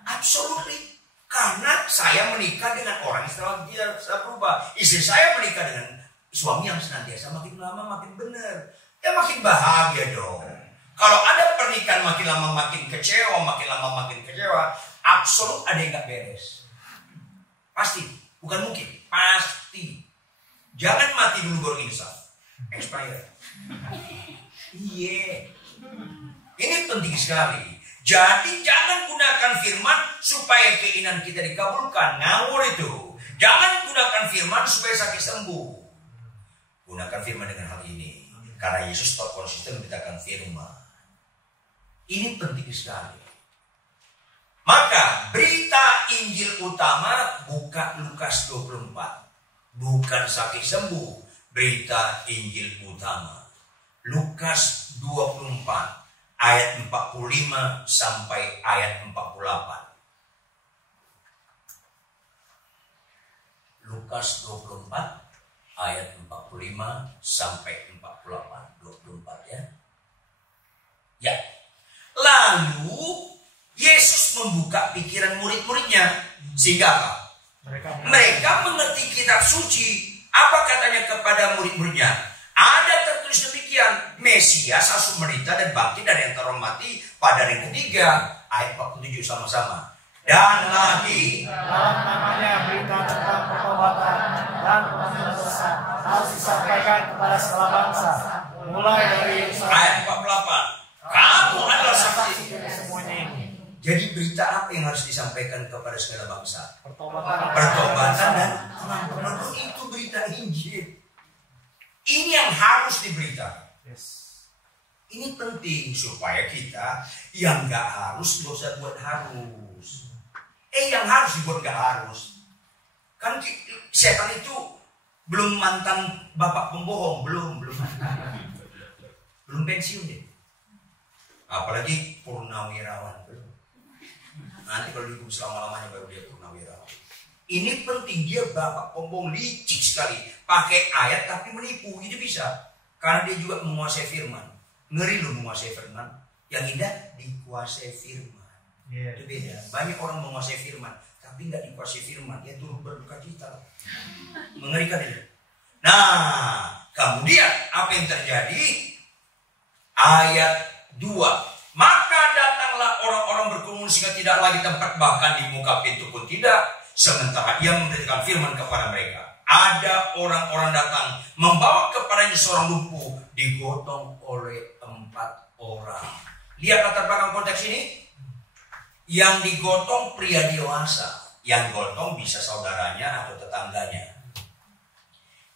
Absolutely. Karena saya menikah dengan orang yang tidak berubah. Istri saya menikah dengan suami yang senantiasa makin lama makin benar, ya makin bahagia dong. Kalau ada pernikahan makin lama makin kecewa, makin lama makin kecewa, absolut ada yang nggak beres. Pasti, bukan mungkin, pasti. Jangan mati dulu baru insaf. Expire. Iya. Ini penting sekali. Jadi jangan gunakan firman supaya keinginan kita dikabulkan. Ngawur itu. Jangan gunakan firman supaya sakit sembuh. Gunakan firman dengan hal ini. Karena Yesus tetap konsisten memberitakan firman. Ini penting sekali. Maka berita Injil utama buka Lukas 24. Bukan sakit sembuh. Berita Injil utama Lukas 24 ayat 45 sampai ayat 48. Lukas 24 ayat 45 sampai 48. 24 ya. Ya. Lalu Yesus membuka pikiran murid-muridnya sehingga apa? Mereka mengerti kitab suci. Apa katanya kepada murid-muridnya? Ada tertulis demikian, Mesias harus menderita dan bangkit dari antara orang mati pada hari ketiga. Ayat 47 sama-sama. Dan lagi dalam namanya berita tentang pertobatan dan pengampunan dosa harus disampaikan kepada segala bangsa, mulai dari ayat 48. Kamu adalah saksi dari semuanya ini. Jadi berita apa yang harus disampaikan kepada segala bangsa? Pertobatan dan pengampunan. Itu berita Injil. Ini yang harus diberitakan. Ini penting supaya kita yang nggak harus nggak usah buat harus. Yang harus dibuat nggak harus. Kan setan itu belum mantan bapak pembohong, belum pensiun deh. Apalagi purnawirawan belum. Nanti kalau dihukum selama-lamanya baru dia purnawirawan. Ini penting, dia bapak pembohong licik sekali. Pakai ayat tapi menipu, ini bisa. Karena dia juga menguasai firman. Ngeri loh menguasai firman. Yang indah dikuasai firman. Itu beda. Banyak orang menguasai firman tapi nggak dikuasai firman, dia turut berduka cita. Mengerikan itu. Nah, kemudian apa yang terjadi? Ayat 2. Maka datanglah orang-orang berkerumun sehingga tidak lagi tempat, bahkan di muka pintu pun tidak. Sementara ia memberitakan firman kepada mereka. Ada orang-orang datang membawa kepadanya seorang lumpuh digotong oleh 4 orang. Lihat latar belakang konteks ini. Yang digotong pria dewasa. Yang gotong bisa saudaranya atau tetangganya.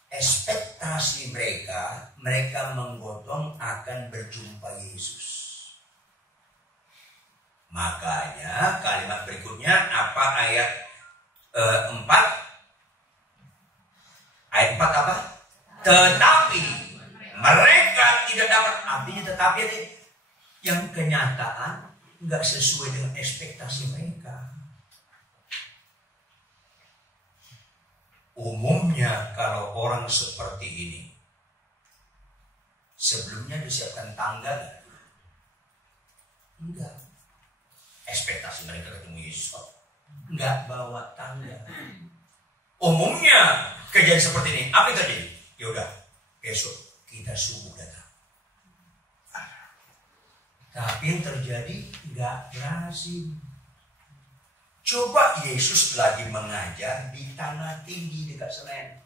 Ekspektasi mereka menggotong akan berjumpa Yesus. Makanya kalimat berikutnya apa ayat 4? Ayat 4 apa? Tetapi mereka tidak dapat. Artinya tetapi yang kenyataan nggak sesuai dengan ekspektasi mereka. Umumnya kalau orang seperti ini sebelumnya disiapkan tangga enggak. Ekspektasi mereka ketemu Yesus enggak bawa tangga. Umumnya kejadian seperti ini. Apa yang terjadi? Ya udah, besok kita subuh datang. Tapi yang terjadi enggak berhasil. Coba Yesus lagi mengajar di tanah tinggi dekat Senen.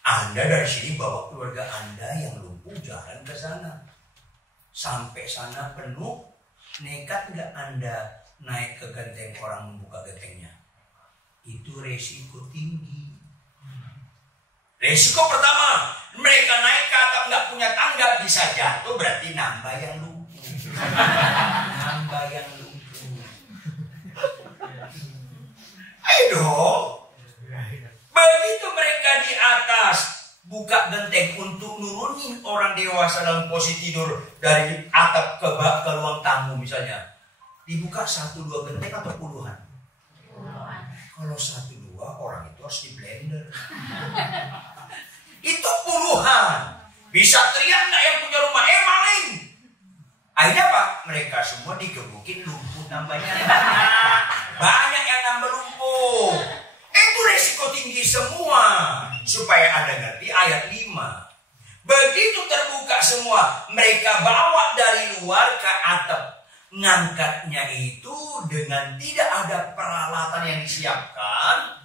Anda dari sini bawa keluarga Anda yang lumpuh jalan ke sana. Sampai sana penuh, nekat nggak Anda naik ke genteng orang membuka gentengnya? Itu resiko tinggi. Resiko pertama, mereka naik ke atap nggak punya tangga, bisa jatuh, berarti nambah yang lumpuh. Nambah yang lumpuh. Ayo. Begitu mereka di atas buka genteng untuk nurunin orang dewasa dalam posisi tidur dari atap ke ruang tamu misalnya. Dibuka 1-2 genteng atau puluhan? Kalau 1-2 orang itu harus di blender. Itu puluhan. Bisa teriak nggak yang punya rumah? Maling. Akhirnya apa? Mereka semua digebukin, lumpuh nambahnya banyak yang nambah lumpuh. Itu resiko tinggi semua. Supaya Anda ngerti ayat 5. Begitu terbuka semua, mereka bawa dari luar ke atap. ngangkatnya itu dengan tidak ada peralatan yang disiapkan,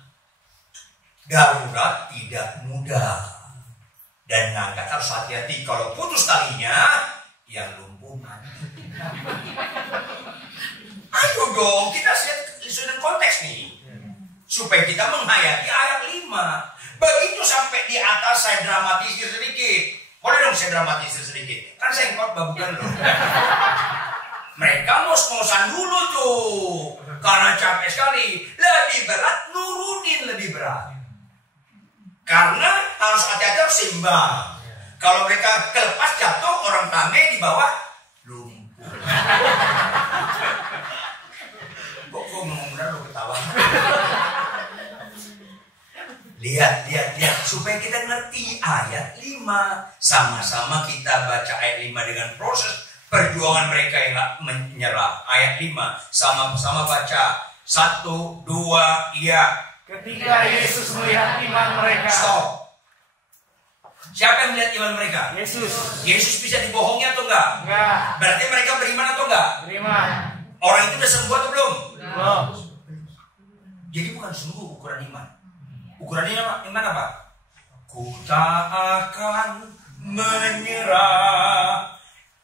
darurat, tidak mudah. Dan ngangkat harus hati-hati, kalau putus talinya, yang lumpuh mati. Ayo dong, kita lihat konteks nih, supaya kita menghayati ayat 5. Begitu sampai di atas saya dramatisir sedikit. Boleh dong saya dramatisir sedikit? Kan saya khotbah bukan loh. Mereka ngos-ngosan dulu tuh, karena capek sekali. Lebih berat, nurunin lebih berat. Karena harus hati-hati, harus seimbang. Kalau mereka kelepas jatuh, orang rame di bawah lumpuh. Kok ngomong benar lo ketawa? Lihat, supaya kita ngerti ayat 5. Sama-sama kita baca ayat 5 dengan proses perjuangan mereka yang gak menyerah. Ayat 5, sama-sama baca. 1, 2, iya. Ketika Yesus melihat iman mereka. Stop. Siapa yang melihat iman mereka? Yesus. Yesus bisa dibohongi atau enggak? Enggak. Berarti mereka beriman atau enggak? Beriman. Orang itu udah sembuh atau belum? Belum. Jadi bukan sungguh ukuran iman. Ukuran iman apa? Ku tak akan menyerah.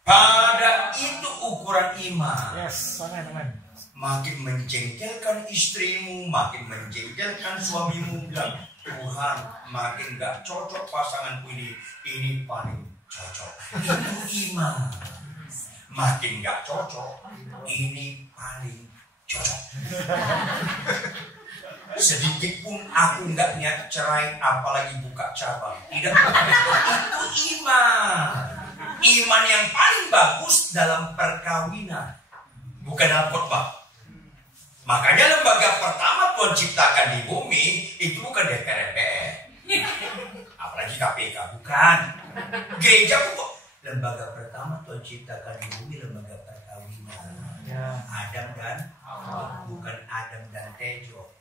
Pada itu ukuran iman. Yes, amin. Makin menjengkelkan istrimu, makin menjengkelkan suamimu, bilang, Tuhan, makin gak cocok pasanganku ini paling cocok. Itu iman. Makin gak cocok, ini paling cocok. Sedikit pun aku nggak niat cerai, apalagi buka cabang. Tidak, itu iman. Iman yang paling bagus dalam perkawinan, bukan dalam khotbah. Makanya lembaga pertama Tuhan ciptakan di bumi itu bukan DPR, apalagi KPK, bukan. Gereja pun lembaga pertama Tuhan ciptakan di bumi lembaga perkawinan. Adam dan Hawa, bukan Adam dan Tejo,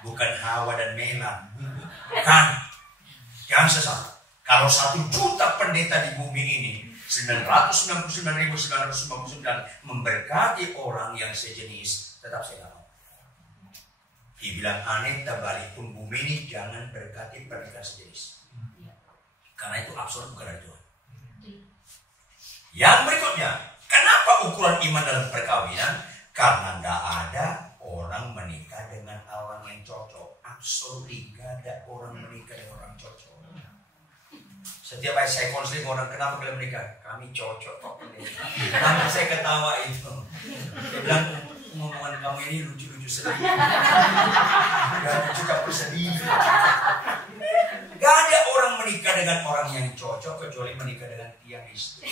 bukan Hawa dan Melan, bukan. Jangan sesat. Kalau 1 juta pendeta di bumi ini, 999.999 memberkati orang yang sejenis, tetap saya nggak mau. Dibilang aneh, terbalik pun bumi ini jangan berkati pernikahan sejenis, karena itu absurd, bukan dari Tuhan. Yang berikutnya, kenapa ukuran iman dalam perkawinan? Karena tidak ada orang menikah dengan orang yang cocok. Absolutely gak ada orang menikah dengan orang cocok. Setiap kali saya konseling orang, kenapa kalian menikah? Kami cocok kok. Nanti saya ketawa itu. Dia bilang, ngomongan kamu ini lucu-lucu sedih. Gak lucu, kamu sedih. Gak ada orang menikah dengan orang yang cocok kecuali menikah dengan tiang istri.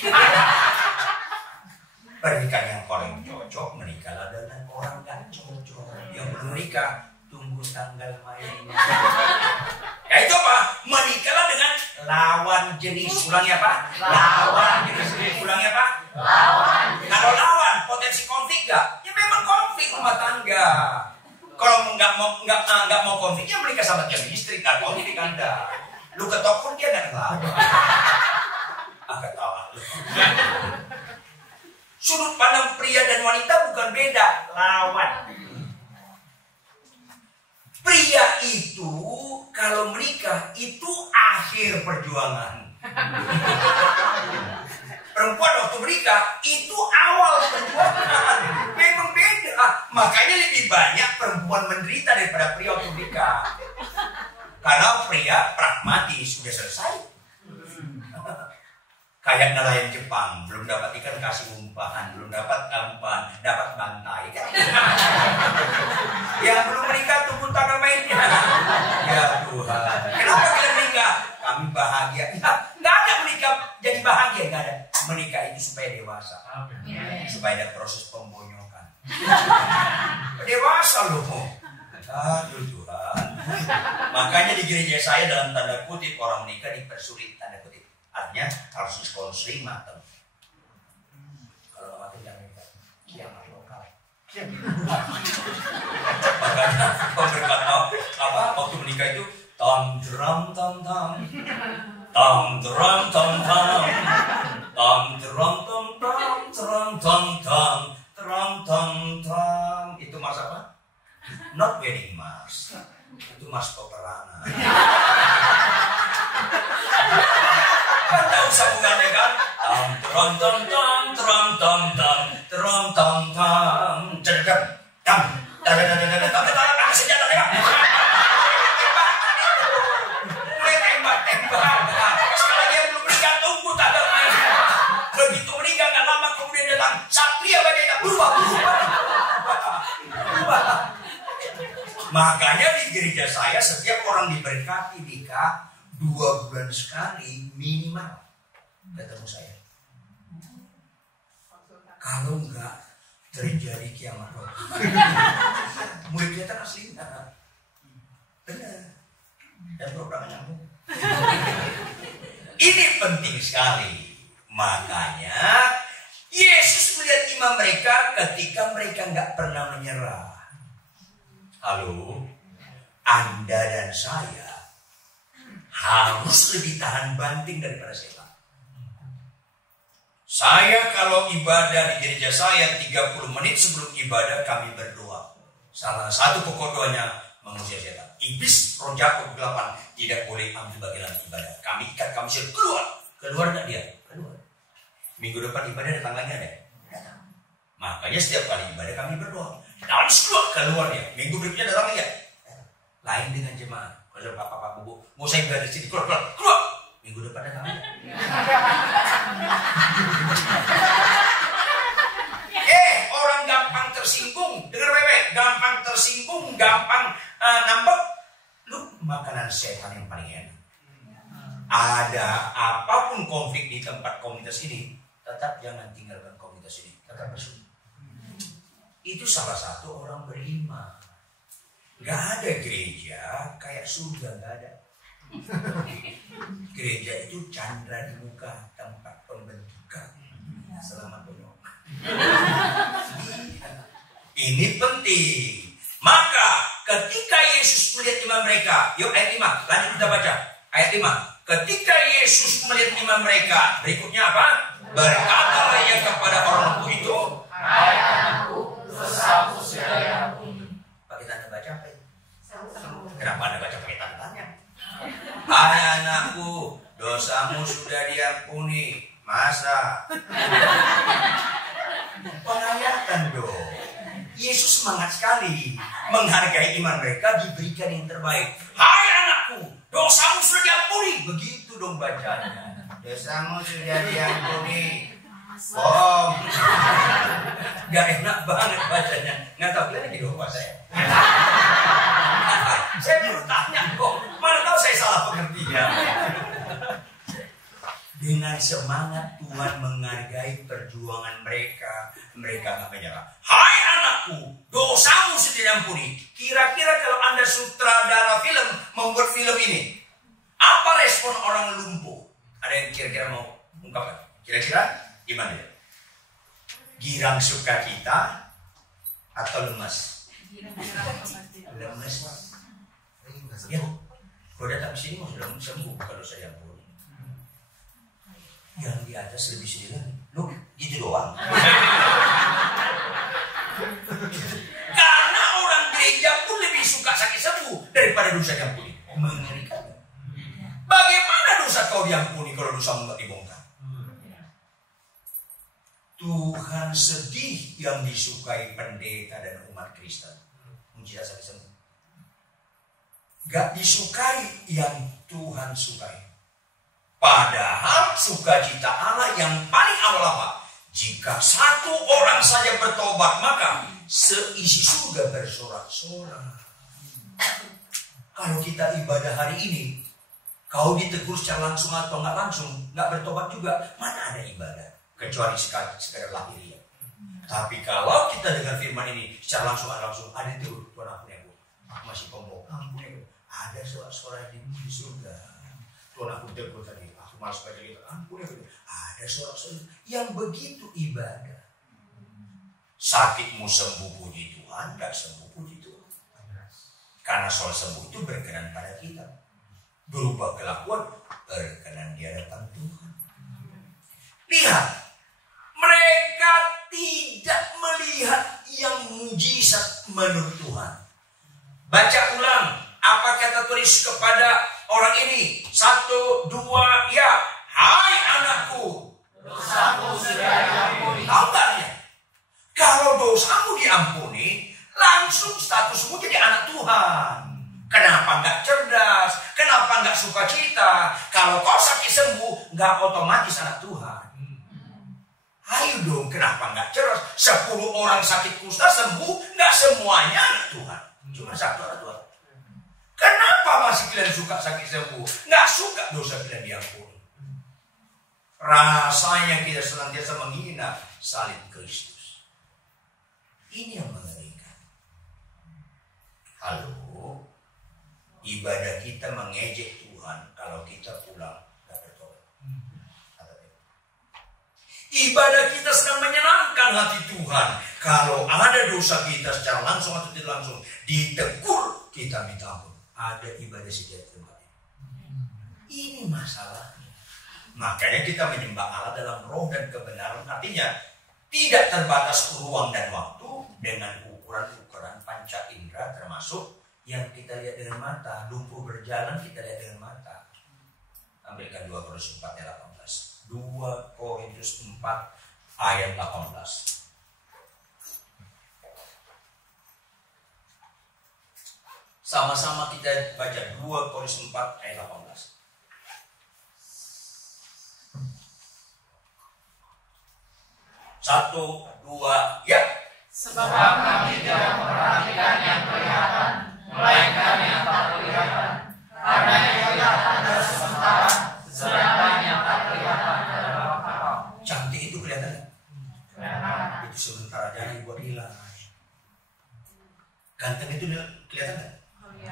Pernikahan yang paling cocok, menikahlah dengan orang gak cocok. Yang belum menikah, tunggu tanggal mainnya. Ya itu apa? Menikahlah dengan lawan jenis. Ulangnya apa? Lawan jenis. Ulangnya apa? Lawan jenis. Kalau lawan, potensi konflik gak? Ya memang konflik rumah tangga. Kalau nggak mau konflik, ya menikah sama tiang istri. Nggak konflik Anda. Lu ketok pun dia nggak lawan. Ketawa lu. Sudut pandang pria dan wanita bukan beda, lawan. Pria itu kalau menikah itu akhir perjuangan. Perempuan waktu menikah itu awal perjuangan. Memang beda. Makanya lebih banyak perempuan menderita daripada pria waktu menikah. Karena pria pragmatis, sudah selesai. Kayak nelayan Jepang, belum dapat ikan kasih umpan, belum dapat umpan, dapat bantai. Yang belum menikah tunggu tanggal mainnya. Ya Tuhan, kenapa kita menikah? Kami bahagia. Ya, nggak ada menikah jadi bahagia, nggak ada. Menikah itu supaya dewasa, supaya ada proses pembonyokan. Dewasa loh. Aduh Tuhan. Makanya di gereja saya dalam tanda kutip orang menikah dipersulit, tanda kutip. Artinya harus dikonseling matang. Kalau matang jangan nikah. Kiamat lokal. Makanya berkata apa waktu menikah itu tam drum tam tam tam drum tam tam tam drum tam tam tam tam Trom tom tom, trom tom tom, trom tom tom, cedek, tam, senjata tembak. Tembak. Sekali dia belum menikah, tunggu tanda main. Begitu menikah nggak lama kemudian datang satria bagai berubah. Makanya di gereja saya setiap orang diberkati nikah 2 bulan sekali minimal ketemu saya. Kalau enggak terjadi kiamat. Mulai kelihatan asli. Benar. Dan programnya nyambung. Ini penting sekali. Makanya Yesus melihat iman mereka ketika mereka nggak pernah menyerah. Halo, Anda dan saya harus lebih tahan banting daripada setan. Saya kalau ibadah di gereja saya 30 menit sebelum ibadah kami berdoa. Salah satu pokok doanya mengusir setan. Iblis roh jahat kegelapan tidak boleh ambil bagian dalam ibadah. Kami ikat, kami suruh keluar. Keluar nggak dia? Keluar. Minggu depan ibadah datang lagi ada? Datang. Makanya setiap kali ibadah kami berdoa. Harus keluar dia. Minggu berikutnya datang lagi ya? Lain dengan jemaah. Kalau bapak-bapak bubu mau saya ibadah di sini, keluar. Minggu depan datang lagi. Orang gampang tersinggung. Dengar baik-baik. Gampang tersinggung, gampang nambah. Lu makanan setan yang paling enak. Ada apapun konflik di tempat komunitas ini, tetap jangan tinggalkan komunitas ini. Tetap bersama. Itu salah satu orang beriman. Gak ada gereja kayak surga, gak ada. Gereja itu candra di muka, tempat pembentukan. Selamat penuh. Ini penting. Maka ketika Yesus melihat iman mereka, yuk ayat 5, lanjut kita baca. Ayat 5. Ketika Yesus melihat iman mereka, berikutnya apa? Berkatalah ia kepada orang tua itu, hai anakku, dosamu sudah diampuni. Pakai tanda baca apa itu? Kenapa Anda baca pakai tanda tanya? Hai anakku, dosamu sudah diampuni. Masa? Penghayatan dong. Yesus semangat sekali menghargai iman mereka, diberikan yang terbaik. Hai anakku, dosamu sudah diampuni. Begitu dong bacanya. Dosamu sudah diampuni. Bohong. Gak enak banget bacanya. Nggak tahu kalian lagi doa saya. Saya baru tanya kok. Mana tahu saya salah pengertian. Dengan semangat Tuhan menghargai perjuangan mereka. Mereka nggak menyerah. Hai anakku, dosamu sudah diampuni. Kira-kira kalau Anda sutradara film, membuat film ini, apa respon orang lumpuh? Ada yang kira-kira mau ungkapkan? Kira-kira gimana ya? Girang sukacita atau lemas? Lemas. Ya, kalau datang ke sini sudah sembuh kalau saya ampuni. Yang di atas lebih sedih lagi. Loh, gitu doang. Karena orang gereja pun lebih suka sakit sembuh daripada dosa diampuni. Mengerikan. Bagaimana dosa kau diampuni kalau dosamu nggak dibongkar? Tuhan sedih yang disukai pendeta dan umat Kristen. Mujizat sakit sembuh. Gak disukai yang Tuhan sukai. Padahal sukacita Allah yang paling awal apa? Jika satu orang saja bertobat, maka seisi surga bersorak-sorak. Kalau kita ibadah hari ini, kau ditegur secara langsung atau nggak langsung, nggak bertobat juga, mana ada ibadah? Kecuali sekadar lahiriah. Tapi kalau kita dengar firman ini secara langsung atau langsung, ada itu Tuhan ampuni aku. Aku masih pembok, ampuni aku. Ada suara di surga. Tuhan aku tegur tadi. Malas baca gitu, ampun ya, ada suara-suara yang begitu ibadah. Sakitmu sembuh puji Tuhan, gak sembuh puji Tuhan. Karena soal sembuh itu berkenan pada kita. Berubah kelakuan, berkenan di hadapan Tuhan. Lihat, mereka tidak melihat yang mujizat menurut Tuhan. Baca ulang, apa kata tulis kepada orang ini? 1, 2, ya. Hai anakku, dosamu Kalau kau sakit sembuh, nggak otomatis anak Tuhan. Ayo dong, kenapa nggak cerdas? 10 orang sakit kusta sembuh, nggak semuanya anak Tuhan. Cuma satu anak Tuhan. Kenapa masih kalian suka sakit sembuh? Nggak suka dosa kalian diampuni. Rasanya kita senantiasa menghina salib Kristus. Ini yang mengerikan. Halo, ibadah kita mengejek Tuhan kalau kita pulang gak bertobat. Ibadah kita sedang menyenangkan hati Tuhan kalau ada dosa kita secara langsung atau tidak langsung ditegur, kita minta ampun. Ada ibadah sejati tempat ini. Ini masalahnya. Makanya kita menyembah Allah dalam roh dan kebenaran. Artinya tidak terbatas ruang dan waktu dengan ukuran-ukuran panca indera, termasuk yang kita lihat dengan mata. Lumpuh berjalan kita lihat dengan mata. Ambilkan 2 Korintus 4 ayat 18. 2 Korintus 4 ayat 18. Sama-sama kita baca 2 Korintus 4 ayat 18. Satu, dua, ya. Sebab kami tidak memperhatikan yang kelihatan, melainkan yang tak kelihatan. Karena yang kelihatan adalah sementara, sedangkan yang tak kelihatan adalah kekal. Cantik itu kelihatan? Kelihatan. Itu sementara, jadi buat nilai. Ganteng itu kelihatan kan?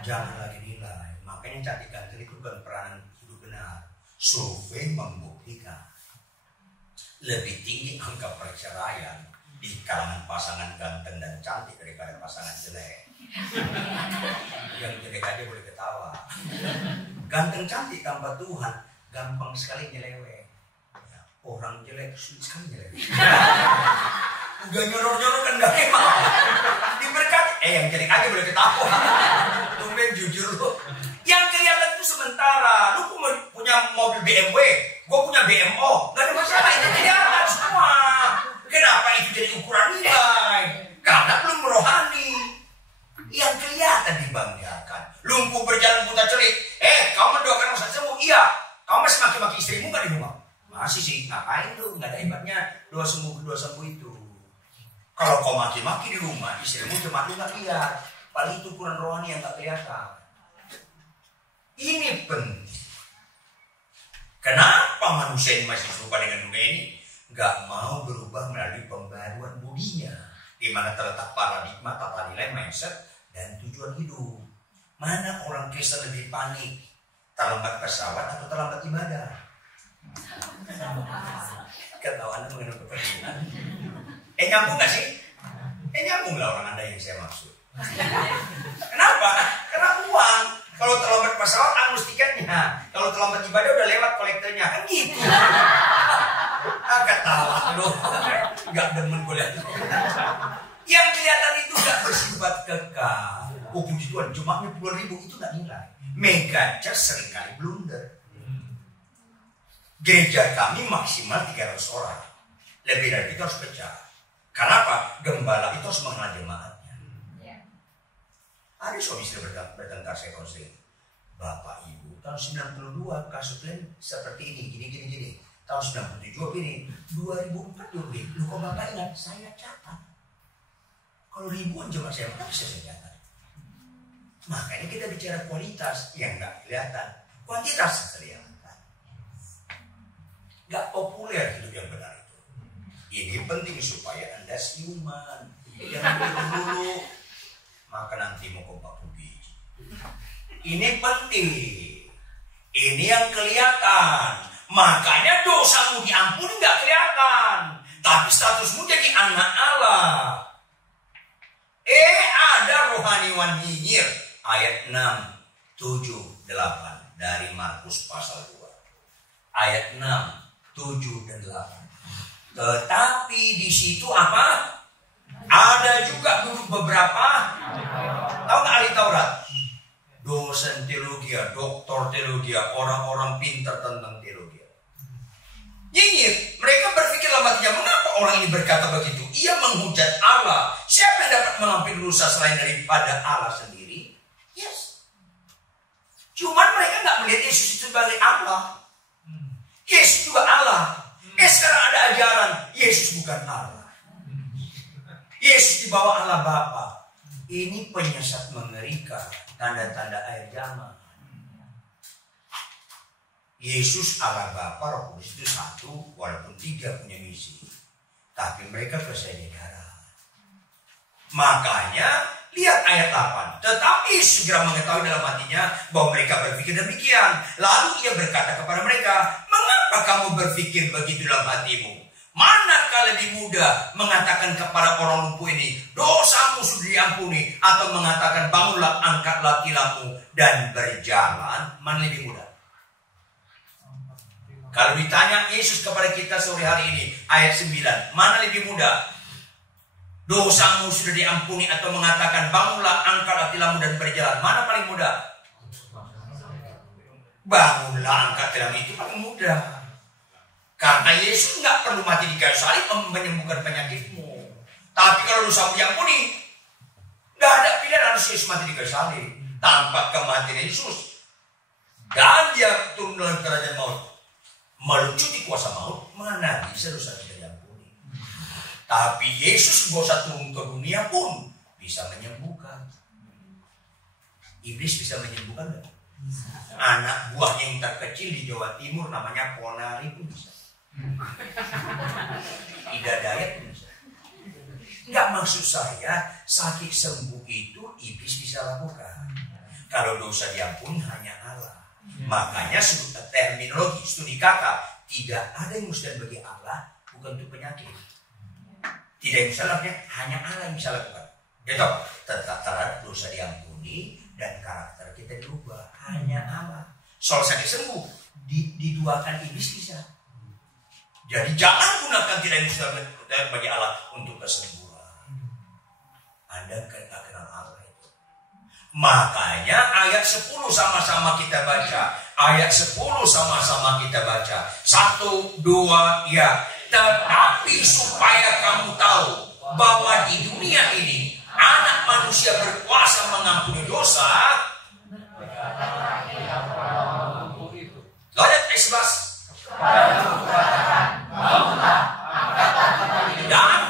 Jangan lagi nilai. Makanya cantik ganteng itu bukan peranan hidup benar. Survei membuktikan lebih tinggi angka perceraian di kalangan pasangan ganteng dan cantik daripada pasangan jelek. Yang jelek aja boleh ketawa. Ganteng cantik tanpa Tuhan gampang sekali nyeleweng. Orang jelek sulit sekali nyeleweng. Udah nyoror-nyoror kan gak emang. Diberkati. Yang jelek aja boleh ketawa. Tumben jujur lu. Yang kelihatan itu sementara. Lu punya mobil BMW, gue punya BMO, gak ada masalah, itu kelihatan semua. Kenapa itu jadi ukuran nilai? Karena belum rohani. Yang kelihatan dibanggakan. Lumpuh berjalan buta celik. Kau mendoakan masa sembuh? Iya. Kau masih maki-maki istrimu gak di rumah? Masih sih. Ngapain tuh? Gak ada hebatnya doa sembuh itu. Kalau kau maki-maki di rumah, istrimu cuma lu gak lihat. Paling itu ukuran rohani yang gak kelihatan. Ini penting. Kenapa manusia ini masih serupa dengan dunia ini? Gak mau berubah melalui pembaruan budinya, di mana terletak paradigma, tata nilai, mindset, dan tujuan hidup. Mana orang Kristen lebih panik? Terlambat pesawat atau terlambat ibadah? Ketahuan mengenai kepentingan. Nyambung gak sih? Nyambung lah orang Anda yang saya maksud. Kenapa? Karena uang. Kalau terlambat pesawat, angus tiketnya. Kalau terlambat ibadah udah lewat kolektornya. Kan gitu. Ketawa lu. Gak demen gue lihat. Yang kelihatan itu gak bersifat kekal. Puji Tuhan, jumlahnya puluhan ribu itu gak nilai. Mega church seringkali blunder. Gereja kami maksimal 300 orang. Lebih dari itu harus pecah. Kenapa? Gembala itu harus mengenal jemaatnya. Ada suami istri bertengkar, saya konseling. Bapak ibu, tahun 92 kasus lain seperti ini, gini. Tahun 97 begini, 2004 begini. Lu kok bapak ingat? Saya catat. Kalau ribuan jemaat saya mana bisa saya catat? Makanya kita bicara kualitas yang nggak kelihatan, kuantitas kelihatan. Nggak populer hidup yang benar itu. Ini penting supaya Anda siuman, jangan dulu. Maka nanti mau kompak budi. Ini penting. Ini yang kelihatan. Makanya dosamu diampuni gak kelihatan. Tapi statusmu jadi anak Allah. Ada rohaniwan nyinyir. Ayat 6, 7, 8 dari Markus pasal 2. Ayat 6, 7 dan 8. Tetapi di situ apa? Ada juga duduk beberapa, tahu nggak ahli Taurat? Dosen teologi, doktor teologi, orang-orang pintar tentang teologi. Nyinyir, mereka berpikir dalam hatinya, mengapa orang ini berkata begitu? Ia menghujat Allah. Siapa yang dapat mengampuni dosa selain daripada Allah sendiri? Yes. Cuman mereka nggak melihat Yesus itu sebagai Allah. Yesus juga Allah. Sekarang ada ajaran Yesus bukan Allah. Yesus di bawah Allah Bapa. Ini penyesat mengerikan. Tanda-tanda akhir zaman. Yesus Allah Bapa, Roh Kudus itu satu, walaupun tiga punya misi. Tapi mereka kesadaran. Makanya lihat ayat 8. Tetapi segera mengetahui dalam hatinya bahwa mereka berpikir demikian. Lalu ia berkata kepada mereka, mengapa kamu berpikir begitu dalam hatimu? Manakah lebih mudah mengatakan kepada orang lumpuh ini, dosamu sudah diampuni, atau mengatakan bangunlah, angkatlah tilammu dan berjalan? Mana lebih mudah? Kalau ditanya Yesus kepada kita sore hari ini, ayat 9, mana lebih mudah? Dosamu sudah diampuni atau mengatakan bangunlah, angkatlah tilammu dan berjalan? Mana paling mudah? Bangunlah, angkat tilam itu paling mudah. Karena Yesus nggak perlu mati di kayu salib menyembuhkan penyakitmu. Tapi kalau dosamu diampuni, nggak ada pilihan, harus Yesus mati di kayu salib. Tanpa kematian Yesus dan dia turun dalam kerajaan maut, melucuti kuasa maut, mana bisa dosa kita diampuni. Tapi Yesus gak usah turun ke dunia pun bisa menyembuhkan. Iblis bisa menyembuhkan gak? Anak buahnya yang terkecil di Jawa Timur namanya Ponari pun bisa. Ida Dayat pun bisa. Nggak, maksud saya sakit sembuh itu iblis bisa lakukan. Kalau dosa diampuni hanya Allah. Makanya terminologi studi kata, tidak ada yang mustahil bagi Allah, bukan untuk penyakit. Tidak yang mustahil, hanya Allah yang bisa lakukan. Itu tetap terhadap dosa diampuni dan karakter kita dirubah, hanya Allah. Soal sakit sembuh diduakan iblis bisa. Jadi jangan gunakan tidak yang mustahil bagi Allah untuk kesembuhan. Anda nggak kenal Allah itu. Makanya ayat 10 sama-sama kita baca. Ayat 10 sama-sama kita baca. 1, 2, ya. Tetapi supaya kamu tahu bahwa di dunia ini anak manusia berkuasa mengampuni dosa. Ayat 11. Dan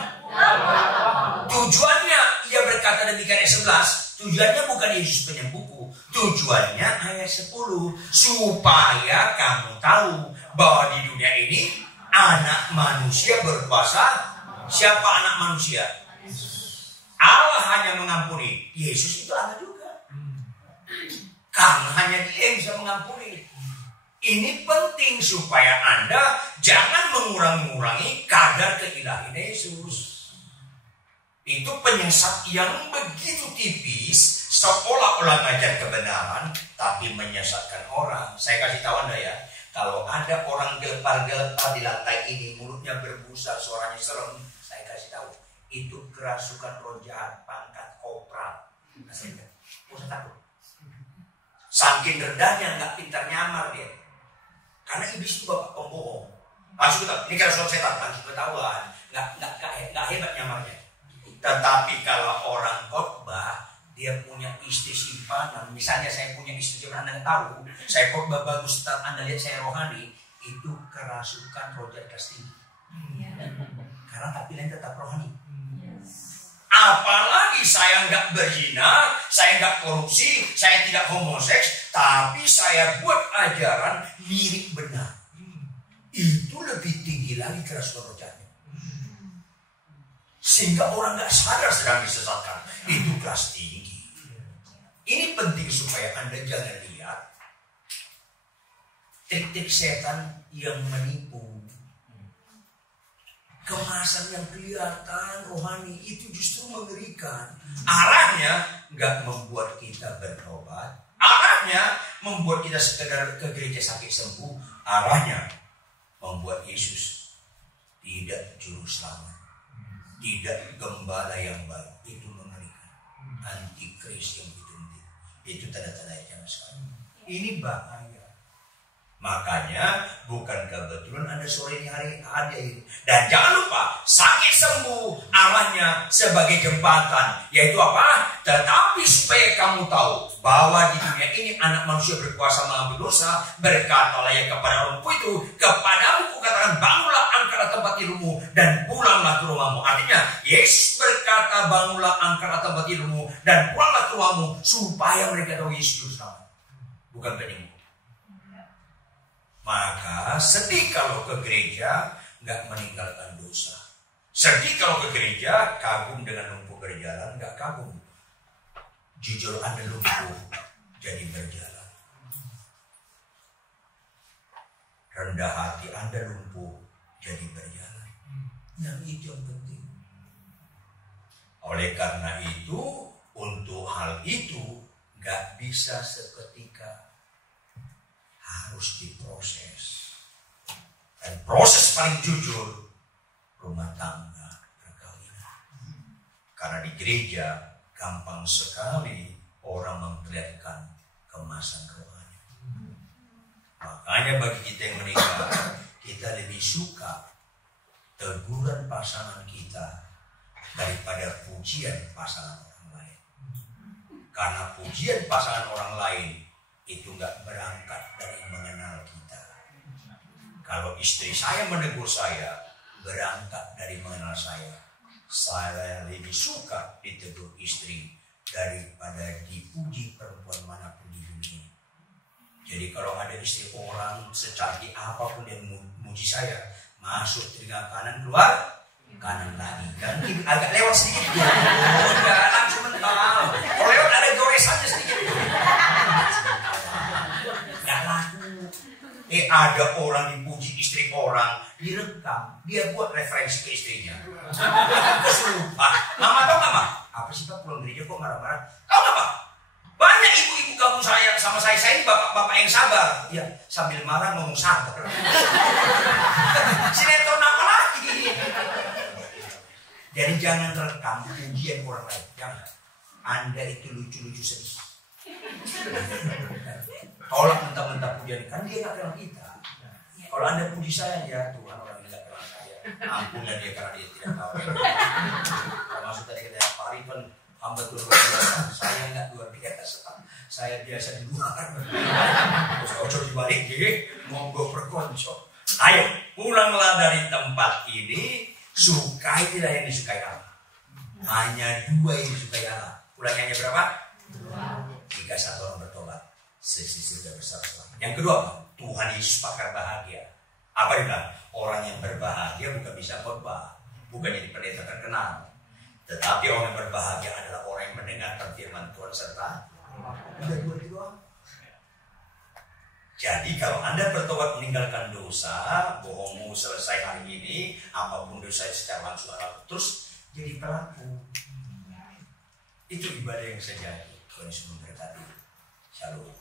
tujuannya ia berkata demikian ayat 11. Tujuannya bukan Yesus penyembuhku. Tujuannya ayat 10. Supaya kamu tahu bahwa di dunia ini anak manusia berkuasa. Siapa anak manusia? Allah hanya mengampuni. Yesus itu Allah juga. Karena hanya Dia yang bisa mengampuni. Ini penting supaya Anda jangan mengurangi kadar keilahian Yesus. Itu penyesat yang begitu tipis, seolah-olah ngajar kebenaran, tapi menyesatkan orang. Saya kasih tahu Anda ya, kalau ada orang gelepar-gelepar di lantai ini, mulutnya berbusa, suaranya serem, saya kasih tahu, itu kerasukan roh jahat pangkat kopral. Usah takut. Saking rendahnya, nggak pintar nyamar dia. Karena iblis itu bapak pembohong. Langsung ketahuan, ini kerasukan setan, langsung ketahuan. Nggak hebat nyamarnya. Tetapi kalau orang khotbah, dia punya istri simpanan. Misalnya saya punya istri, jangan Anda tahu, saya khotbah bagus, Anda lihat saya rohani, itu kerasukan roh jahat kelas tinggi. Karena tampilan tetap rohani. Apalagi saya nggak berzina, saya nggak korupsi, saya tidak homoseks, tapi saya buat ajaran mirip benar. Itu lebih tinggi lagi kerasukan roh jahatnya. Sehingga orang nggak sadar sedang disesatkan. Itu kelas tinggi. Ini penting supaya Anda jangan lihat trik-trik setan yang menipu. Kemasan yang kelihatan rohani itu justru mengerikan. Arahnya nggak membuat kita bertobat. Arahnya membuat kita sekedar ke gereja sakit sembuh. Arahnya membuat Yesus tidak juru selamat. Tidak gembala yang baik. Itu mengerikan. Antikris yang dituntut. Itu tanda-tanda yang sekali. Ini bahaya. Makanya bukan kebetulan Anda sore ini hari hadir. Dan jangan lupa sakit sembuh arahnya sebagai jembatan. Yaitu apa? Tetapi supaya kamu tahu bahwa di dunia ini anak manusia berkuasa mengambil dosa. Berkatalah ya kepada orang itu, kepada Yesus berkata, bangunlah, angkatlah tempat tidurmu dan pulanglah ke rumahmu, supaya mereka tahu Yesus Juru Selamat, bukan penyembuh. Maka sedih kalau ke gereja nggak meninggalkan dosa. Sedih kalau ke gereja kagum dengan lumpuh berjalan, nggak kagum. Jujur Anda lumpuh jadi berjalan. Rendah hati Anda lumpuh jadi berjalan. Yang itu yang penting. Oleh karena itu, untuk hal itu nggak bisa seketika, harus diproses. Dan proses paling jujur rumah tangga perkawinan. Karena di gereja gampang sekali orang memperlihatkan kemasan rohani. Makanya bagi kita yang menikah, kita lebih suka teguran pasangan kita daripada pujian pasangan orang lain. Karena pujian pasangan orang lain itu nggak berangkat dari mengenal kita. Kalau istri saya menegur saya, berangkat dari mengenal saya. Saya lebih suka ditegur istri daripada dipuji perempuan manapun di dunia. Jadi kalau ada istri orang secantik apapun yang memuji saya, masuk telinga kanan, keluar kanan lagi. Dan agak lewat sedikit. Oh, jangan langsung mental. Kalau lewat ada goresannya sedikit. Gak laku. Ada orang dipuji istri orang, direkam, dia buat referensi ke istrinya. Kesumpah. Mama tau gak, Ma? Apa sih Pak pulang gereja kok marah-marah? Tau gak, Pak? Banyak ibu-ibu kamu saya sama saya ini bapak-bapak yang sabar. Ya, sambil marah ngomong sabar. Sinetron apa lagi? Jadi jangan rekam pujian orang lain. Jangan. Anda itu lucu-lucu sedih. Tolak mentah-mentah pujian. Kan dia gak kenal kita. Kalau Anda puji saya, ya Tuhan, orang ini gak kenal saya. Ampunlah dia karena dia tidak tahu. Termasuk tadi kata Pak Arifan, hamba Tuhan luar biasa. Saya gak luar biasa. Saya biasa di luar. Terus ojo dibalik, monggo berkonco. Ayo, pulanglah dari tempat ini. Sukailah yang disukai Allah. Hanya 2 yang disukai Allah. Pulangnya berapa? 2. Jika satu orang bertobat, sisi sudah besar-besar. Yang kedua, Tuhan Yesus pakar bahagia. Apa dia bilang? Orang yang berbahagia bukan bisa khotbah, bukan jadi pendeta terkenal, tetapi orang yang berbahagia adalah orang yang mendengarkan firman Tuhan serta udah 2 itu doang. Jadi kalau Anda bertobat meninggalkan dosa, bohongmu selesai hari ini, apapun dosa secara langsung terus jadi pelaku. Itu ibadah yang sejati. Tuhan Yesus memberkati. Shalom.